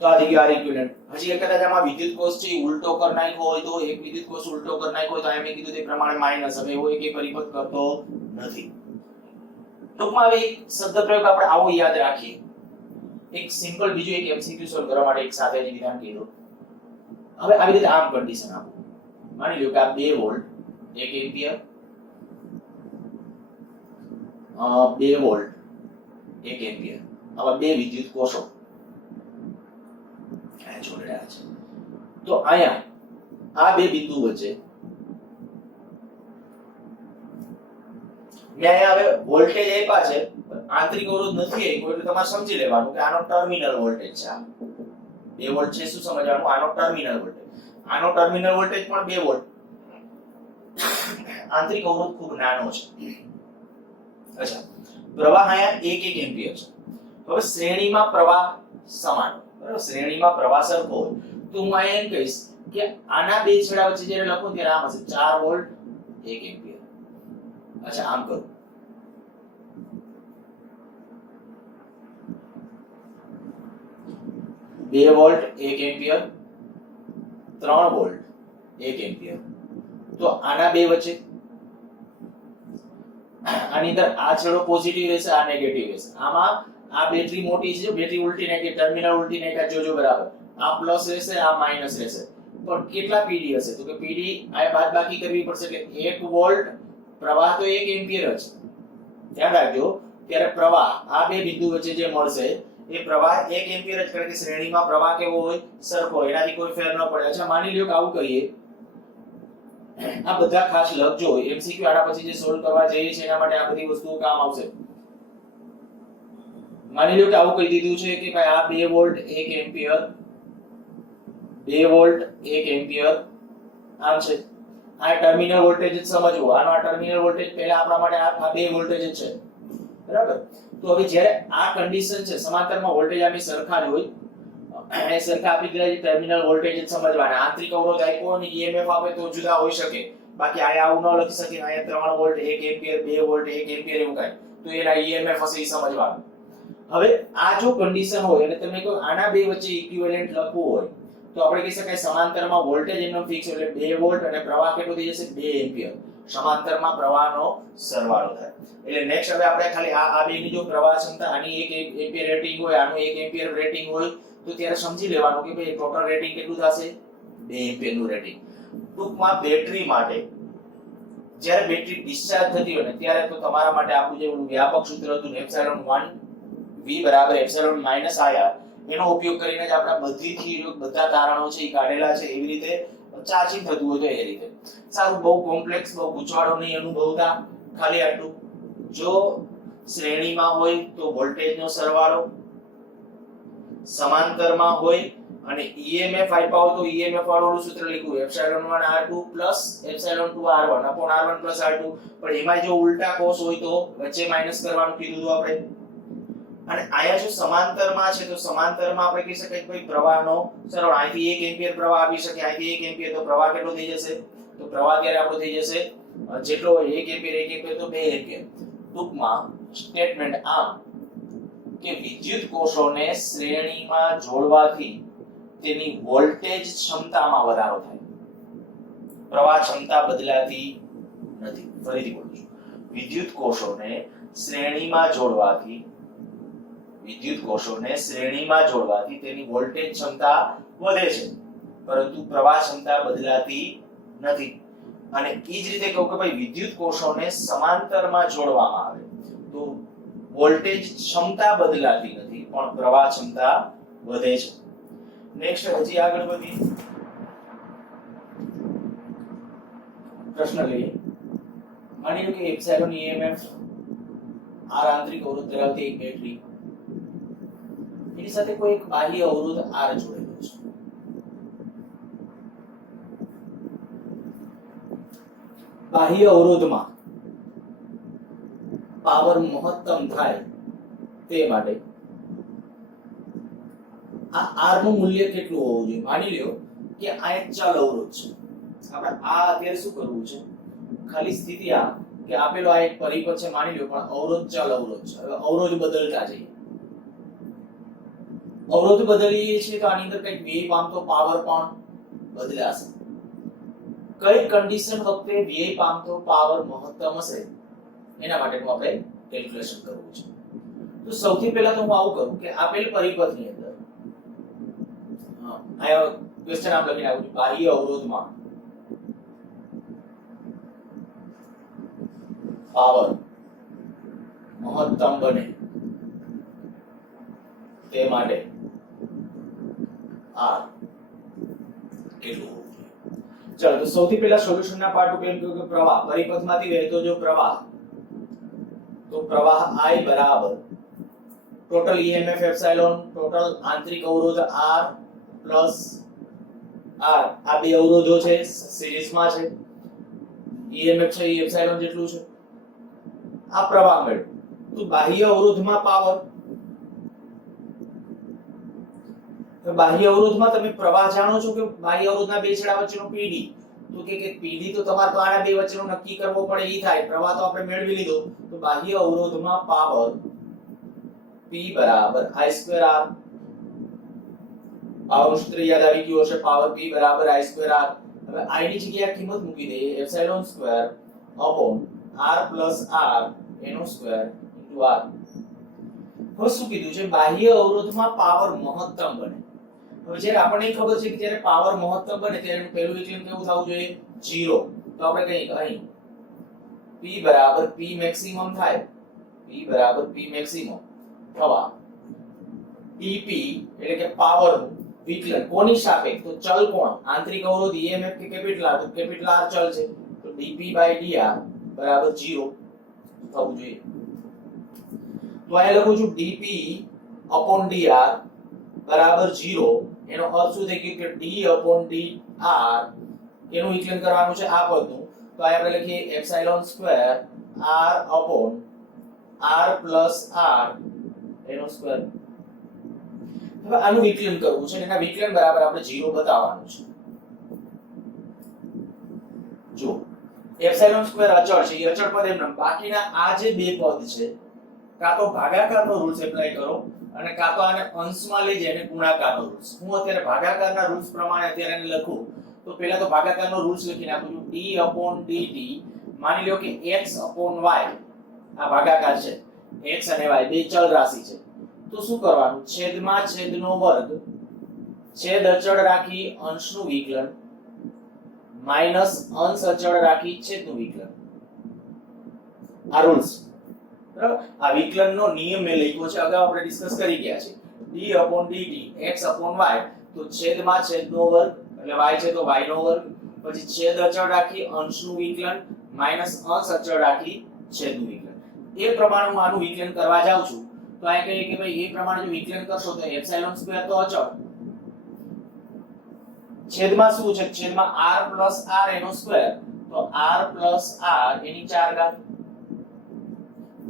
તો આ થઈ ગયું આર ઇક્વિવેલન્ટ. હજી એક કદાચ આમાં વિદ્યુત કોષ છે ઉલટો કરી નાખ્યો હોય તો, એક વિદ્યુત કોષ ઉલટો કરી નાખ્યો હોય તો આ મેં કીધું તે પ્રમાણે માઈનસ. હવે એવો એક પરિપથ કરતો નથી. ટૂંકમાં હવે એક શબ્દ પ્રયોગ આપણે આવો યાદ રાખીએ. એક સિમ્પલ બીજું એક એમસીક્યુ સોલ્વ કરવા માટે એક સાથેની વિધાન કીધું. હવે આવી રીતે આમ કન્ડિશન આપો. માની લો કે આ 2 વોલ્ટ 1 એમ્પિયર 2 વોલ્ટ 1 એમ્પિયર, આવા બે વિદ્યુત કોષો આ જોડેલા છે. તો અહીંયા આ બે બિંદુ વચ્ચે મેં અહીંયા હવે વોલ્ટેજ આપ્યા છે, આંતરિક અવરોધ નથી આપ્યો, એટલે તમારે સમજી લેવાનું કે આનો ટર્મિનલ વોલ્ટેજ છે. આ 2 વોલ્ટ છે, શું સમજવાનું? આનો ટર્મિનલ વોલ્ટેજ. આનો ટર્મિનલ વોલ્ટેજ પણ 2 વોલ્ટ. આંતરિક અવરોધ ખૂબ નાનો છે. અચ્છા, પ્રવાહ અહીંયા 1 એમ્પિયર છે. હવે શ્રેણીમાં પ્રવાહ સમાન, બરાબર? શ્રેણીમાં પ્રવાહ સરખો હોય તો હું અહીંયા એમ કહીશ કે આના બે છેડા વચ્ચે જ્યારે લખું ત્યારે આમ હશે 4 વોલ્ટ 1 એમ્પિયર. અચ્છા, આમ કરું. બે વોલ્ટ 1 એમ્પિયર, 3 વોલ્ટ 1 એમ્પિયર. તો આના બે વચ્ચે આની અંદર આ છેડો પોઝિટિવ રહેશે, આ નેગેટિવ રહેશે. આમાં આ બેટરી મોટી છે, બેટરી ઉલટી નાખી, ટર્મિનલ ઉલટી નાખ્યા, જોજો બરાબર. આ પ્લસ રહેશે, આ માઈનસ રહેશે. પણ કેટલા પીડી હશે? તો કે પીડી આ બાદબાકી કરવી પડશે કે 1 વોલ્ટ પ્રવાહ તો 1 એમ્પિયર જ. ધ્યાન રાખજો, ત્યારે પ્રવાહ આ બે બિંદુ વચ્ચે જે મળશે એ પ્રવાહ 1 એમ્પિયર જ, કારણ કે શ્રેણીમાં પ્રવાહ કેવો હોય? સરખો. એનાથી કોઈ ફેર ન પડે. અચ્છા, માની લ્યો કે આવું કરીએ, આ બધા ખાસ લખજો, એમસીક્યુ આના પછી જે સોલ્વ કરવા જઈએ છે એના માટે આ બધી વસ્તુઓ કામ આવશે. માની લ્યો કે આવું કહી દીધું છે કે ભાઈ આ 2 વોલ્ટ 1 એમ્પિયર, 2 વોલ્ટ 1 એમ્પિયર આમ છે. આ ટર્મિનલ વોલ્ટેજ જ સમજવો. આનો આ ટર્મિનલ વોલ્ટેજ પહેલા આપણા માટે આ 2 વોલ્ટેજ જ છે, બરાબર? તો હવે જ્યારે આ કન્ડિશન છે, સમાંતરમાં વોલ્ટેજ આપણી સરખા જ હોય, એ સરખા આપી દીધા છે, ટર્મિનલ વોલ્ટેજ જ સમજવાના. આંતરિક અવરોધ આપ્યો અને ઈએમએફ આપે તો જુદા હોઈ શકે. બાકી આયા આવું ન લખી શકે, આયા 3 વોલ્ટ 1 એમ્પિયર, 2 વોલ્ટ 1 એમ્પિયર એવું કાંઈ, તો એના ઈએમએફ હશે એ સમજવાનું. હવે આ જો કન્ડિશન હોય અને તમે કહો આના બે વચ્ચે ઇક્વિવેલન્ટ લખવું હોય તો આપણે કહી શકાય સમાંતરમાં વોલ્ટેજ એમનો ફિક્સ એટલે 2 વોલ્ટ અને પ્રવાહ કેટલો થઈ જશે? 2 એમ્પિયર. સમાંતરમાં પ્રવાહનો સરવાળો થાય. એટલે નેક્સ્ટ હવે આપણે ખાલી આ બેની જો પ્રવાહ ક્ષમતા આની 1 એમ્પિયર રેટિંગ હોય, આનું 1 એમ્પિયર રેટિંગ હોય, તો ત્યારે સમજી લેવાનું કે ભાઈ ટોટલ રેટિંગ કેટલું થશે? 2 એમ્પિયરનું રેટિંગ. ટૂંકમાં બેટરી માટે જ્યારે બેટરી ડિસ્ચાર્જ થતી હોય ને ત્યારે તો તમારા માટે આપણું જે વ્યાપક સૂત્ર હતું એપ્સિલોન 1 v બરાબર એપ્સિલોન માઈનસ આર, એનો ઉપયોગ કરીને જ આપણા બધીથી બધા તારણો છે એ કાઢેલા છે. એવી રીતે ચાર્જિંગ થતું હોય તો એ રીતે. સારું, બહુ કોમ્પ્લેક્સ, બહુ ગૂંચવાડો નહીં અનુભવતા, ખાલી આટલું. જો શ્રેણીમાં હોય તો વોલ્ટેજનો સરવાળો, સમાંતરમાં હોય અને ઈએમએફ આપ્યા હોય તો ઈએમએફ વાળું સૂત્ર લખ્યું epsilon 1 r2 epsilon 2 r1 r1 r2. પણ એમાં જો ઉલટા કોસ હોય તો વચ્ચે માઈનસ કરવાનું કીધું હતું આપણે. અને આયા જો સમાંતરમાં છે તો સમાંતરમાં આપણે કહી શકાય કે ભાઈ પ્રવાહનો સરવાળો, અહીંથી 1 એમ્પિયર પ્રવાહ આવી શકે, અહીંથી 1 એમ્પિયર, તો પ્રવાહ કેટલો થઈ જશે? તો પ્રવાહ ત્યારે આપણો થઈ જશે જેટલો હોય 1 એમ્પિયર તો 2 એમ્પિયર. ટૂંકમાં સ્ટેટમેન્ટ આમ કે વિદ્યુત કોષોને શ્રેણીમાં જોડવાથી તેની વોલ્ટેજ ક્ષમતામાં વધારો થાય, પ્રવાહ ક્ષમતા બદલાતી નથી. ફરીથી બોલું છું, વિદ્યુત કોષોને શ્રેણીમાં જોડવાથી તેની વોલ્ટેજ ક્ષમતા વધે છે, પરંતુ પ્રવાહ ક્ષમતા બદલાતી નથી. અને એ જ રીતે કહું કે ભાઈ વિદ્યુત કોષોને સમાંતરમાં જોડવામાં આવે તો વોલ્ટેજ ક્ષમતા બદલાતી નથી પણ પ્રવાહ ક્ષમતા વધે છે. નેક્સ્ટ હજી આગળ વધીએ, પ્રશ્ન લઈએ. માની લો કે એપ્સિલોન ઈએમએફ આર આંતરિક અવરોધ ધરાવતી એક બેટરી, એની સાથે કોઈ એક બાહ્ય અવરોધ આર જોડેલો છે. બાહ્ય અવરોધમાં પાવર મહત્તમ થાય તે માટે આ આર નું મૂલ્ય કેટલું હોવું જોઈએ? માની લ્યો કે આ એક ચલ અવરોધ છે. આપણે આ અત્યારે શું કરવું છે? ખાલી સ્થિતિ આ કે આપેલો આ એક પરિપથ છે માની લ્યો, પણ અવરોધ ચલ અવરોધ છે. હવે અવરોધ બદલતા જઈએ, અવરોધ બદલીએ છીએ તો આની અંદર કંઈક વ્યય પામતો પાવર પણ બદલાશે. કઈ કન્ડિશન વખતે વ્યય પામતો પાવર મહત્તમ હશે એના માટેનું આપણે કેલ્ક્યુલેશન કરવું છે. તો સૌથી પહેલા તો હું આવું કરું કે આપેલ પરિપથની અંદર આયા ક્વેશ્ચન આમ લખીને આવું, બાહ્ય અવરોધમાં પાવર મહત્તમ બને તે માટે R કેટલું હોવું જોઈએ? ચલો તો સૌથી પહેલા સોલ્યુશનના પાર્ટ ઉપર એમ કહ્યું કે પ્રવાહ પરિપથમાંથી વહેતો જો પ્રવાહ, તો પ્રવાહ I બરાબર ટોટલ EMF એપ્સિલોન, ટોટલ આંતરિક અવરોધ R પ્લસ R, આ બે અવરોધો છે સિરીઝમાં છે, EMF છે એ એપ્સિલોન જેટલું છે, આ પ્રવાહ મળ્યો. તો બાહ્ય અવરોધમાં પાવર, તો બાહ્ય અવરોધમાં તમે પ્રવાહ જાણો છો કે બાહ્ય અવરોધના બે છેડા વચ્ચેનો PD, તો કે PD તો તમારે તો આના બે વચ્ચેનો નક્કી કરવો પડે ઈ થાય, પ્રવાહ તો આપણે મેળવી લીધો. તો બાહ્ય અવરોધમાં પાવર P બરાબર I2R, પાવરનું સૂત્ર યાદ આવી ગયું હશે, પાવર P બરાબર I2R. હવે I ની જગ્યાએ કિંમત મૂકી દઈએ epsilon square upon R plus R એનો સ્ક્વેર ઇન્ટુ R. હવે શું કીધું છે? બાહ્ય અવરોધમાં પાવર મહત્તમ બને. હવે જ્યારે આપણને ખબર છે કે જ્યારે પાવર મહત્તમ બને ત્યારે પહેલું ઇક્વેશન કેવું થવું જોઈએ? 0. તો આપણે કહીએ અહીં P બરાબર P મેક્સિમમ થાય, P બરાબર P મેક્સિમમ થવા TP એટલે કે પાવરનું વિકલન કોની સાપેક્ષ? તો ચલ કોણ? આંતરિક અવરોધ EMF કે કેપિટલ R? તો કેપિટલ R ચલ છે, તો dP/dR બરાબર 0 થવું જોઈએ. તો અહીંયા લખું છું dP/dR બરાબર 0. એનો અર્થ શું થઈ ગયું કે d/dR એનું વિકલન કરવાનું છે આ પદનું. તો અહીં આપણે લખીએ epsilon square R/R plus R એનો સ્ક્વેર. હવે આનું વિકલન કરવું છે, એના વિકલન બરાબર આપણે 0 બતાવવાનું છે. જો એપ્સિલોન સ્ક્વેર અચળ છે, એ અચળ પદ એમ, બાકીના આ જે બે પદ છે કાં તો ભાગાકારનો રૂલ્સ એપ્લાય કરો અને કાં તો આને અંશમાં લઈ જઈને ગુણાકારનો રૂલ્સ. હું અત્યારે ભાગાકારના રૂલ્સ પ્રમાણે અત્યારે એને લખું તો પહેલા તો ભાગાકારનો રૂલ્સ લખી નાખું છું d/dt. માની લો કે x/y આ ભાગાકાર છે, x અને y બે ચલ રાશિ છે, તો શું કરવાનું? છેદમાં છેદનો વર્ગ, છેદ અચળ રાખી અંશનું વિકલન માઈનસ અંશ અચળ રાખી છેદનું વિકલન. આ રૂલ્સ બરાબર. આ વિકલનનો નિયમ મેં લખ્યો છે, અગાઉ આપણે ડિસ્કસ કરી ગયા છે. d/dt x/y, તો છેદમાં છેદનો વર્ગ એટલે y છે તો y નો વર્ગ, પછી છેદ અચળ રાખી અંશનું વિકલન માઈનસ અંશ અચળ રાખી છેદનું વિકલન. એ પ્રમાણે હું આનું વિકલન કરવા જાઉં છું. તો આ કહીએ કે ભાઈ એ પ્રમાણે જો વિકલન કરશો તો એપ્સિલોન સ્ક્વેર તો અચળ, છેદમાં શું છે? છેદમાં R પ્લસ R એનો સ્ક્વેર, તો R પ્લસ R એની 4 ઘાત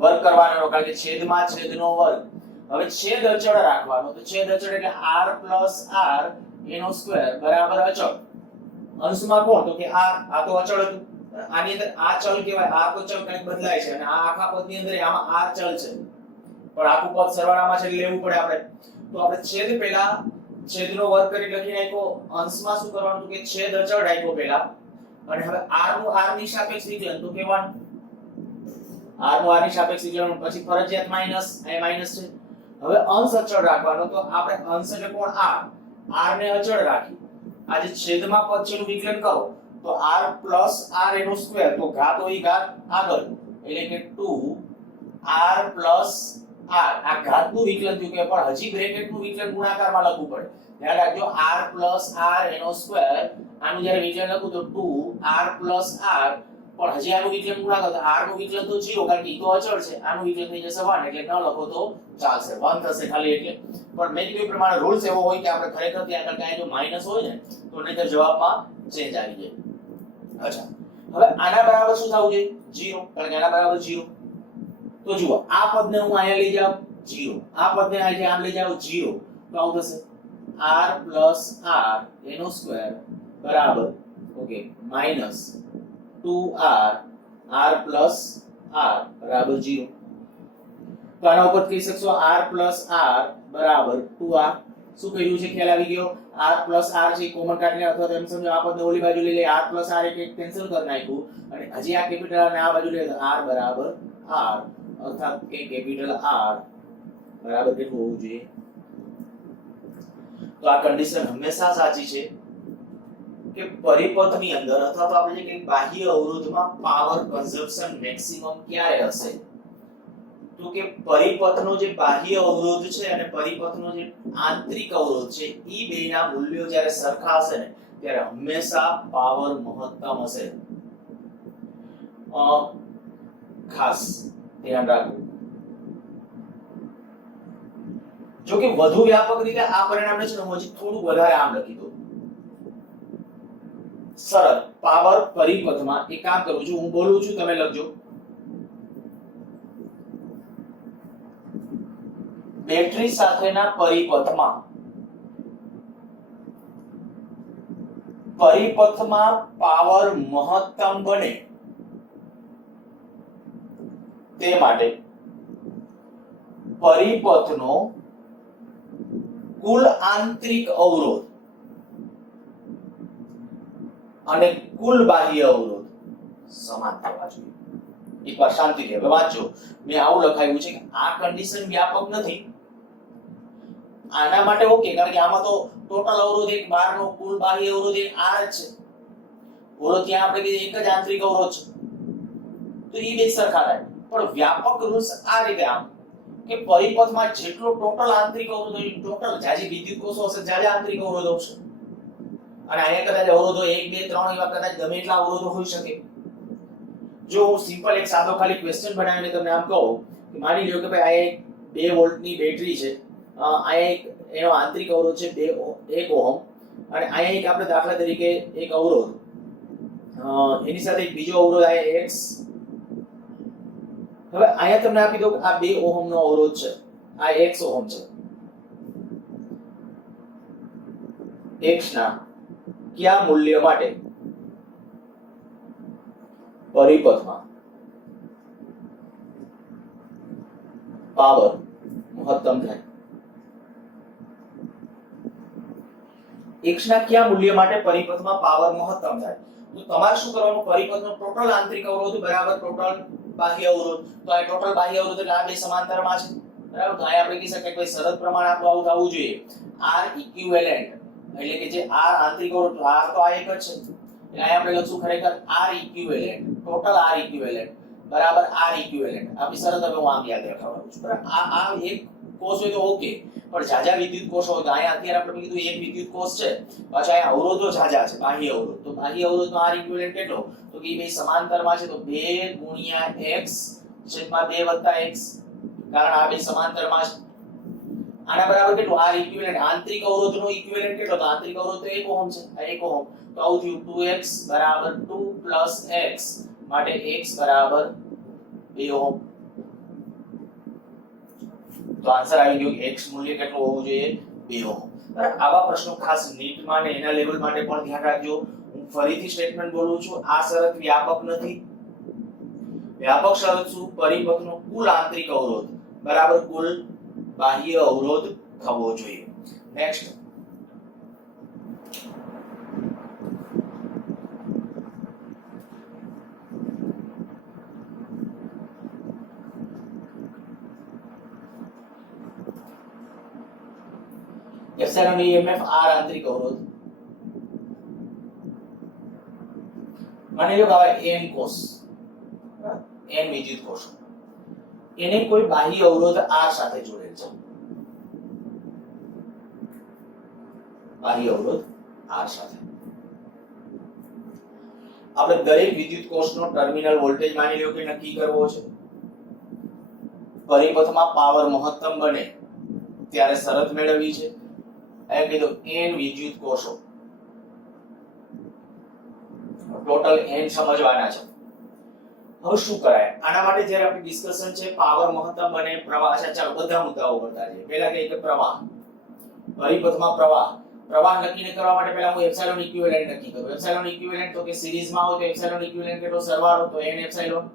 વર્ગ કરવાનો, કારણ કે છેદમાં છેદનો વર્ગ. હવે છેદ અચળ રાખવાનો, તો છેદ અચળ એટલે R પ્લસ R એનો સ્ક્વેર બરાબર અચળ. અંશમાં કોણ? તો કે R, આ તો અચળ હતું. આની અંદર આ ચલ કહેવાય, આ તો ચલ કંઈક બદલાય છે અને આ આખા પદની અંદર આમાં R ચલ છે, પણ આખું પદ સરવાળામાં છે લેવું પડે આપણે. તો આપણે છેદ પહેલા છેદનો વર્ગ કરી લખી નાખ્યો, અંશમાં શું કરવાનું કે છેદ અચળ રાખ્યો પહેલા, અને હવે r નું r ની સાપેક્ષ વિકલન તો કેવાનું r નું r ની સાપેક્ષ વિકલન, પછી ફરજિયાત માઈનસ, અહીં માઈનસ છે. હવે અંશ અચળ રાખવાનો, તો આપણે અંશ એટલે કોણ? r ને અચળ રાખી આ જે છેદમાં પદ છે એનું વિકલન કરો, તો r પ્લસ r એનો સ્ક્વેર, તો ઘાત હોય ઘાત આગળ એટલે કે 2r પ્લસ r. આ ઘાતનું વિકલન થયું કે પણ હજી બ્રેકેટનું વિકલન ગુણાકારમાં લખવું પડે. ધ્યાન રાખજો, r પ્લસ r એનો સ્ક્વેર, આનું જ્યારે વિકલન લખું તો 2r પ્લસ r, પણ હજી આનું વિકલન ગુણાકાર, તો r નું વિકલન તો 0 કારણ કે ઈ તો અચળ છે, આનું વિકલન થઈ જશે 1 એટલે ન લખો તો ચાલશે, 1 થશે ખાલી. એટલે પણ મેં કીધું પ્રમાણે રૂલ્સ એવો હોય કે આપણે ખરેખર ત્યાં આગળ કાંઈ જો માઈનસ હોય ને તો નહીંતર જવાબમાં ચેન્જ આવી જાય. અચ્છા, હવે આના બરાબર શું થવું જોઈએ? 0, કારણ કે આના બરાબર 0. તો જુઓ, આ પદને હું અહીંયા લઈ જાઉં 0, આ પદને અહીંયા આમ લઈ જાઉં 0, તો આવું થશે r પ્લસ r એનો સ્ક્વેર બરાબર okay minus 2r r plus r બરાબર 0. તો આના ઉપર કહી શકશો r પ્લસ r બરાબર 2r. શું કહ્યું છે? ખ્યાલ આવી ગયો? r પ્લસ r છે કોમન કાઢીને, અથવા તો એમ સમજો આ પદને ઓલી બાજુ લઈ લે, r પ્લસ r એક કેન્સલ કરી નાખ્યું અને હજી આ કેપિટલ અને આ બાજુ લે તો r બરાબર r, અર્થાત કે કેપિટલ R બરાબર કેટલું હોવું જોઈએ? તો આ કન્ડિશન હંમેશા સાચી છે કે પરિપથની અંદર અથવા તો આપણે જે કે બાહ્ય અવરોધમાં પાવર કન્ઝમ્પશન મેક્સિમમ ક્યારે હશે? તો કે પરિપથનો જે બાહ્ય અવરોધ છે અને પરિપથનો જે આંતરિક અવરોધ છે ઈ બેના મૂલ્યો જ્યારે સરખા હશે ને ત્યારે હંમેશા પાવર મહત્તમ હશે. ખાસ ધ્યાન રાખવું. જો કે વધુ વ્યાપક રીતે આ પરિણામને છે ને હું હજી થોડું વધારે આમ લખી દઉં. સરળ પાવર પરિપથમાં એક કામ કરું છું, હું બોલું છું તમે લખજો. બેટરી સાથેના પરિપથમાં પાવર મહત્તમ બને તે માટે પરિપથનો કુલ આંતરિક અવરોધ અને કુલ બાહ્ય અવરોધ સમાન થવા જોઈએ. એકવાર શાંતિથી હવે વાંચો. મેં આવું લખાયું છે કે આ કન્ડિશન વ્યાપક નથી. આના માટે ઓકે, કારણ કે આમાં તો ટોટલ અવરોધ એક બહારનો કુલ બાહ્ય અવરોધ એક આ જ છે. બોલો ત્યાં આપણે કહીએ એક જ આંતરિક અવરોધ છે તો એ બે સરખા થાય. પણ વ્યાપક રૂલ્સ આ રીતે આમ કે પરિપથમાં જેટલો ટોટલ આંતરિક અવરોધ હોય ટોટલ જાજી વિદ્યુત કોષો હશે જાજા આંતરિક અવરોધ હશે. અને અહીંયા કદાચ અવરોધો 1 2 3 એવા કદાચ ગમે એટલા અવરોધો હોઈ શકે. જો હું સિમ્પલ એક સાદો ખાલી ક્વેશ્ચન બનાવીને તમને આમ કહું કે માની લ્યો કે ભાઈ આ એક 2 વોલ્ટની બેટરી છે, અહીંયા એક એનો આંતરિક અવરોધ છે 1 ઓહમ અને અહીંયા એક આપણે દાખલા તરીકે એક અવરોધ એની સાથે એક બીજો અવરોધ અહીંયા x. હવે અહીંયા તમને આપી દઉં કે આ 2 ઓહમ નો અવરોધ છે, આ x ઓહમ છે. x ના કયા મૂલ્ય માટે પરિપથમાં પાવર મહત્તમ થાય? x ના કયા મૂલ્ય માટે પરિપથમાં પાવર મહત્તમ થાય? તો તમારે શું કરવાનું, પરિપથનો ટોટલ આંતરિક અવરોધ બરાબર ટોટલ બાહ્ય અવરોધ. તો આ ટોટલ બાહ્ય અવરોધ એટલે આ બે સમાંતરમાં છે બરાબર. તો આ આપણે કહી શકીએ કે ભાઈ શરત પ્રમાણે આપણું આવું થવું જોઈએ. R ઇક્વિવેલેન્ટ એટલે કે જે R આંતરિક અવરોધ R તો આ એક જ છે એટલે અહીંયા આપણે લખશું ખરેખર R equivalent total R equivalent બરાબર R ઇક્વિવેલેન્ટ. આપણી શરત હવે હું આમ યાદ રાખવાનું છું બરાબર. આ એક કોષ હોય તો ઓકે, પણ જાજા વિદ્યુત કોષ હોય તો અહીંયા અત્યારે આપણે કીધું એક વિદ્યુત કોષ છે, પાછા અહીંયા અવરોધો જાજા છે બાહ્ય અવરોધ. તો બાહ્ય અવરોધનો R ઇક્વિવેલેન્ટ કેટલો? તો કે બે સમાંતરમાં છે તો 2 ગુણ્યા x છેદમાં 2 વત્તા x, કારણ આ બે સમાંતરમાં છે. આના બરાબર કેટલું R ઇક્વિવેલેન્ટ આંતરિક અવરોધનો ઇક્વિવેલેન્ટ કેટલો? તો આંતરિક અવરોધ તો 1 ઓહમ છે, આ 1 ઓહમ. તો આવું થયું 2x બરાબર 2 x માટે x બરાબર 2 ઓહમ. તો આન્સર આવી ગયો x મૂલ્ય કેટલું હોવું જોઈએ? 2 ઓહમ. આવા પ્રશ્નો ખાસ નીટમાં ને એના લેવલ માટે પણ ધ્યાન રાખજો. હું ફરીથી સ્ટેટમેન્ટ બોલું છું, આ શરત વ્યાપક નથી. વ્યાપક શરત શું? પરિપથનો કુલ આંતરિક અવરોધ બરાબર કુલ બાહ્ય અવરોધ થવો જોઈએ. નેક્સ્ટ એપ્સિલોન EMF R આંતરિક અવરોધ. માની લો કે હવે n કોષ n વિદ્યુત કોષો એને કોઈ બાહ્ય અવરોધ R સાથે જોડેલ છે. બાહ્ય અવરોધ R સાથે આપણે દરેક વિદ્યુત કોષનો ટર્મિનલ વોલ્ટેજ માની લો કે નક્કી કરવો છે. પરિપથમાં પાવર મહત્તમ બને ત્યારે શરત મેળવવી છે. અહીંયા કીધું n વિદ્યુત કોષો ટોટલ n સમજવાના છે. હવે શું કરાય આના માટે? જ્યારે આપણી ડિસ્કશન છે પાવર મહત્તમ બને, પ્રવાહ. અચ્છા ચાલો બધા મુદ્દાઓ કરતા જઈએ. પહેલા કહીએ કે પ્રવાહ, પરિપથમાં પ્રવાહ નક્કી કરવા માટે પહેલા હું એપ્સિલોન ઇક્વિવેલેન્ટ નક્કી કરું. એપ્સિલોન ઇક્વિવેલેન્ટ તો કે સિરીઝમાં હોય તો એપ્સિલોન ઇક્વિવેલેન્ટ કેટલો? સરવાળો તો n એપ્સિલોન.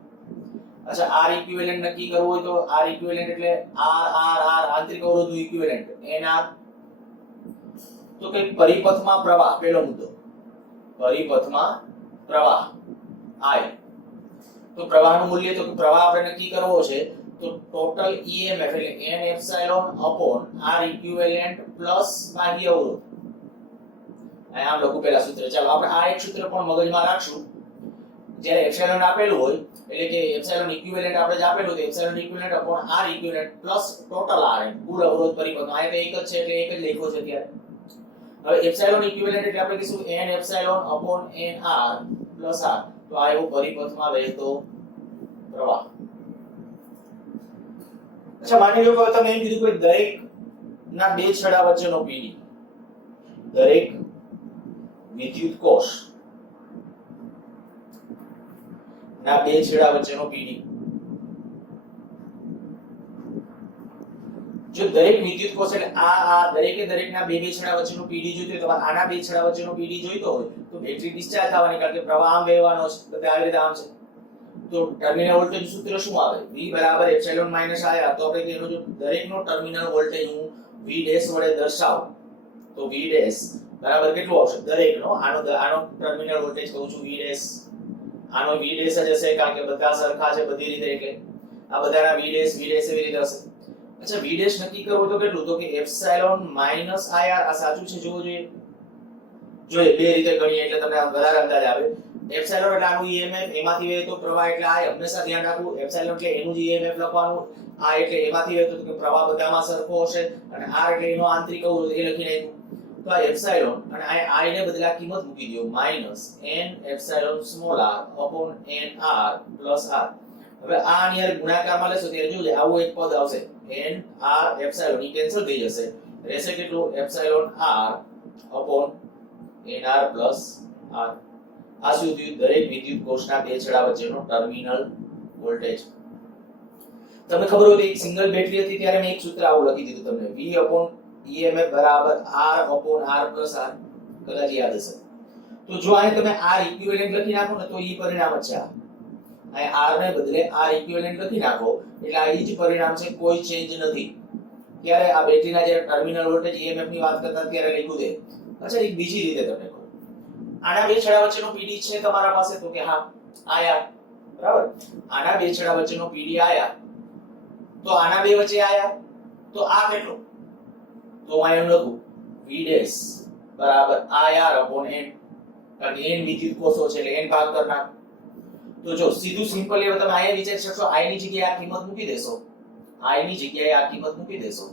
અચ્છા R ઇક્વિવેલેન્ટ નક્કી કરવું હોય તો R ઇક્વિવેલેન્ટ એટલે R આંતરિક અવરોધનું ઇક્વિવેલેન્ટ nR. તો કે પરિપથમાં પ્રવાહ, પહેલો મુદ્દો પરિપથમાં પ્રવાહ I. તો પ્રવાહનું મૂલ્ય તો પ્રવાહ આપણે નક્કી કરવો છે તો ટોટલ EMF એટલે n epsilon upon R equivalent plus બાહ્ય અવરોધ. અહીંયા આમ લખું પહેલા સૂત્ર. ચાલો આપણે આ એક સૂત્ર પણ મગજમાં રાખશું. જ્યારે એપ્સિલોન આપેલું હોય એટલે કે એપ્સિલોન ઇક્વિવેલન્ટ આપણે જ આપેલું તો epsilon equivalent upon R equivalent plus total R એમ કુલ અવરોધ પરિપથનો આ તો એક જ છે એટલે એક જ લખ્યો છે ત્યારે. હવે એપ્સિલોન ઇક્વિવેલન્ટ એટલે આપણે કહીશું n epsilon upon n r plus r તો આ એવો પરિપથમાં વહેતો પ્રવાહ. અચ્છા માની લો કે તમે એમ કીધું કે દરેક ના બે છેડા વચ્ચેનો પીડી દરેક વિદ્યુત કોષ ના બે છેડા વચ્ચેનો પીડી જો દરેક વિદ્યુત કોષ એટલે આ દરેકે દરેકના બે છેડા વચ્ચેનો પીડી જોઈતો હોય તો આના બે છેડા વચ્ચેનો પીડી જોઈતો હોય તો બેટરી ડિસ્ચાર્જ થવાની કારણ કે પ્રવાહ આમ વહેવાનો છે એટલે આવી રીતે આમ છે તો ટર્મિનલ વોલ્ટેજ સૂત્ર શું આવે V બરાબર એપ્સિલોન માઈનસ IR તો આપણે એનો જો દરેકનો ટર્મિનલ વોલ્ટેજ હું V ડેશ વડે દર્શાવું તો V ડેશ બરાબર કેટલું આવશે દરેકનો આનો ટર્મિનલ વોલ્ટેજ કહું છું V ડેશ આનો V ડેશ જ હશે કારણ કે બધા સરખા છે બધી રીતે એટલે આ બધાના V ડેશ એવી રીતે હશે. અચ્છા V ડેશ નક્કી કરવો તો કેટલું તો કે એપ્સિલોન માઈનસ IR આ સાચું છે જોવું જોઈએ બે રીતે ગણીએ એટલે તમને વધારે અંદાજ આવે. એપ્સિલોન એટલે આનું EMF એમાંથી વહેતો પ્રવાહ એટલે આ હંમેશા ધ્યાન રાખવું એપ્સિલોન એટલે એનું જ EMF લખવાનું આ એટલે એમાંથી વહેતો તો કે પ્રવાહ બધામાં સરખો હશે અને r એટલે એનો આંતરિક અવરોધ એ લખી નાખ્યું તો આ એપ્સિલોન અને આ I ને બદલે આ કિંમત મૂકી દો minus n epsilon small r upon n r plus r. હવે આ આની યાર ગુણાકારમાં લેશો ત્યારે જોજો આવું એક પદ આવશે n r એપ્સિલોન ઈ કેન્સલ થઈ જશે રહેશે કેટલું epsilon r upon n r plus r. આ શું થયું દરેક વિદ્યુત કોષના બે છેડા વચ્ચેનો ટર્મિનલ વોલ્ટેજ. તમને ખબર હોય તો એક સિંગલ બેટરી હતી ત્યારે મેં એક સૂત્ર આવું લખી દીધું તમને V અપોન EMF બરાબર R upon R plus R કદાચ યાદ હશે. તો જો આને તમે R ઇક્વિવેલન્ટ લખી નાખો ને તો ઈ પરિણામ જ છે આ R ને બદલે R ઇક્વિવેલન્ટ લખી નાખો એટલે આ ઈ જ પરિણામ છે કોઈ ચેન્જ નથી. ત્યારે આ બેટરીના જે ટર્મિનલ વોલ્ટેજ EMF ની વાત કરતા ત્યારે લખ્યું છે. અચ્છા એક બીજી રીતે તમને કહું આના બે છેડા વચ્ચેનો પીડી છે તમારા પાસે તો કે હા આયા બરાબર આના બે છેડા વચ્ચેનો પીડી આયા તો આના બે વચ્ચે આયા તો આ કેટલો તો હું એમ લખું V ડેશ બરાબર IR અપોન n કારણ કે n વિદ્યુત કોષો છે એટલે n ભાગ કર નાખ તો જો સીધું સિમ્પલ એ તમે આયા વિચારી શકશો I ની જગ્યાએ આ કિંમત મૂકી દેશો I ની જગ્યાએ આ કિંમત મૂકી દેશો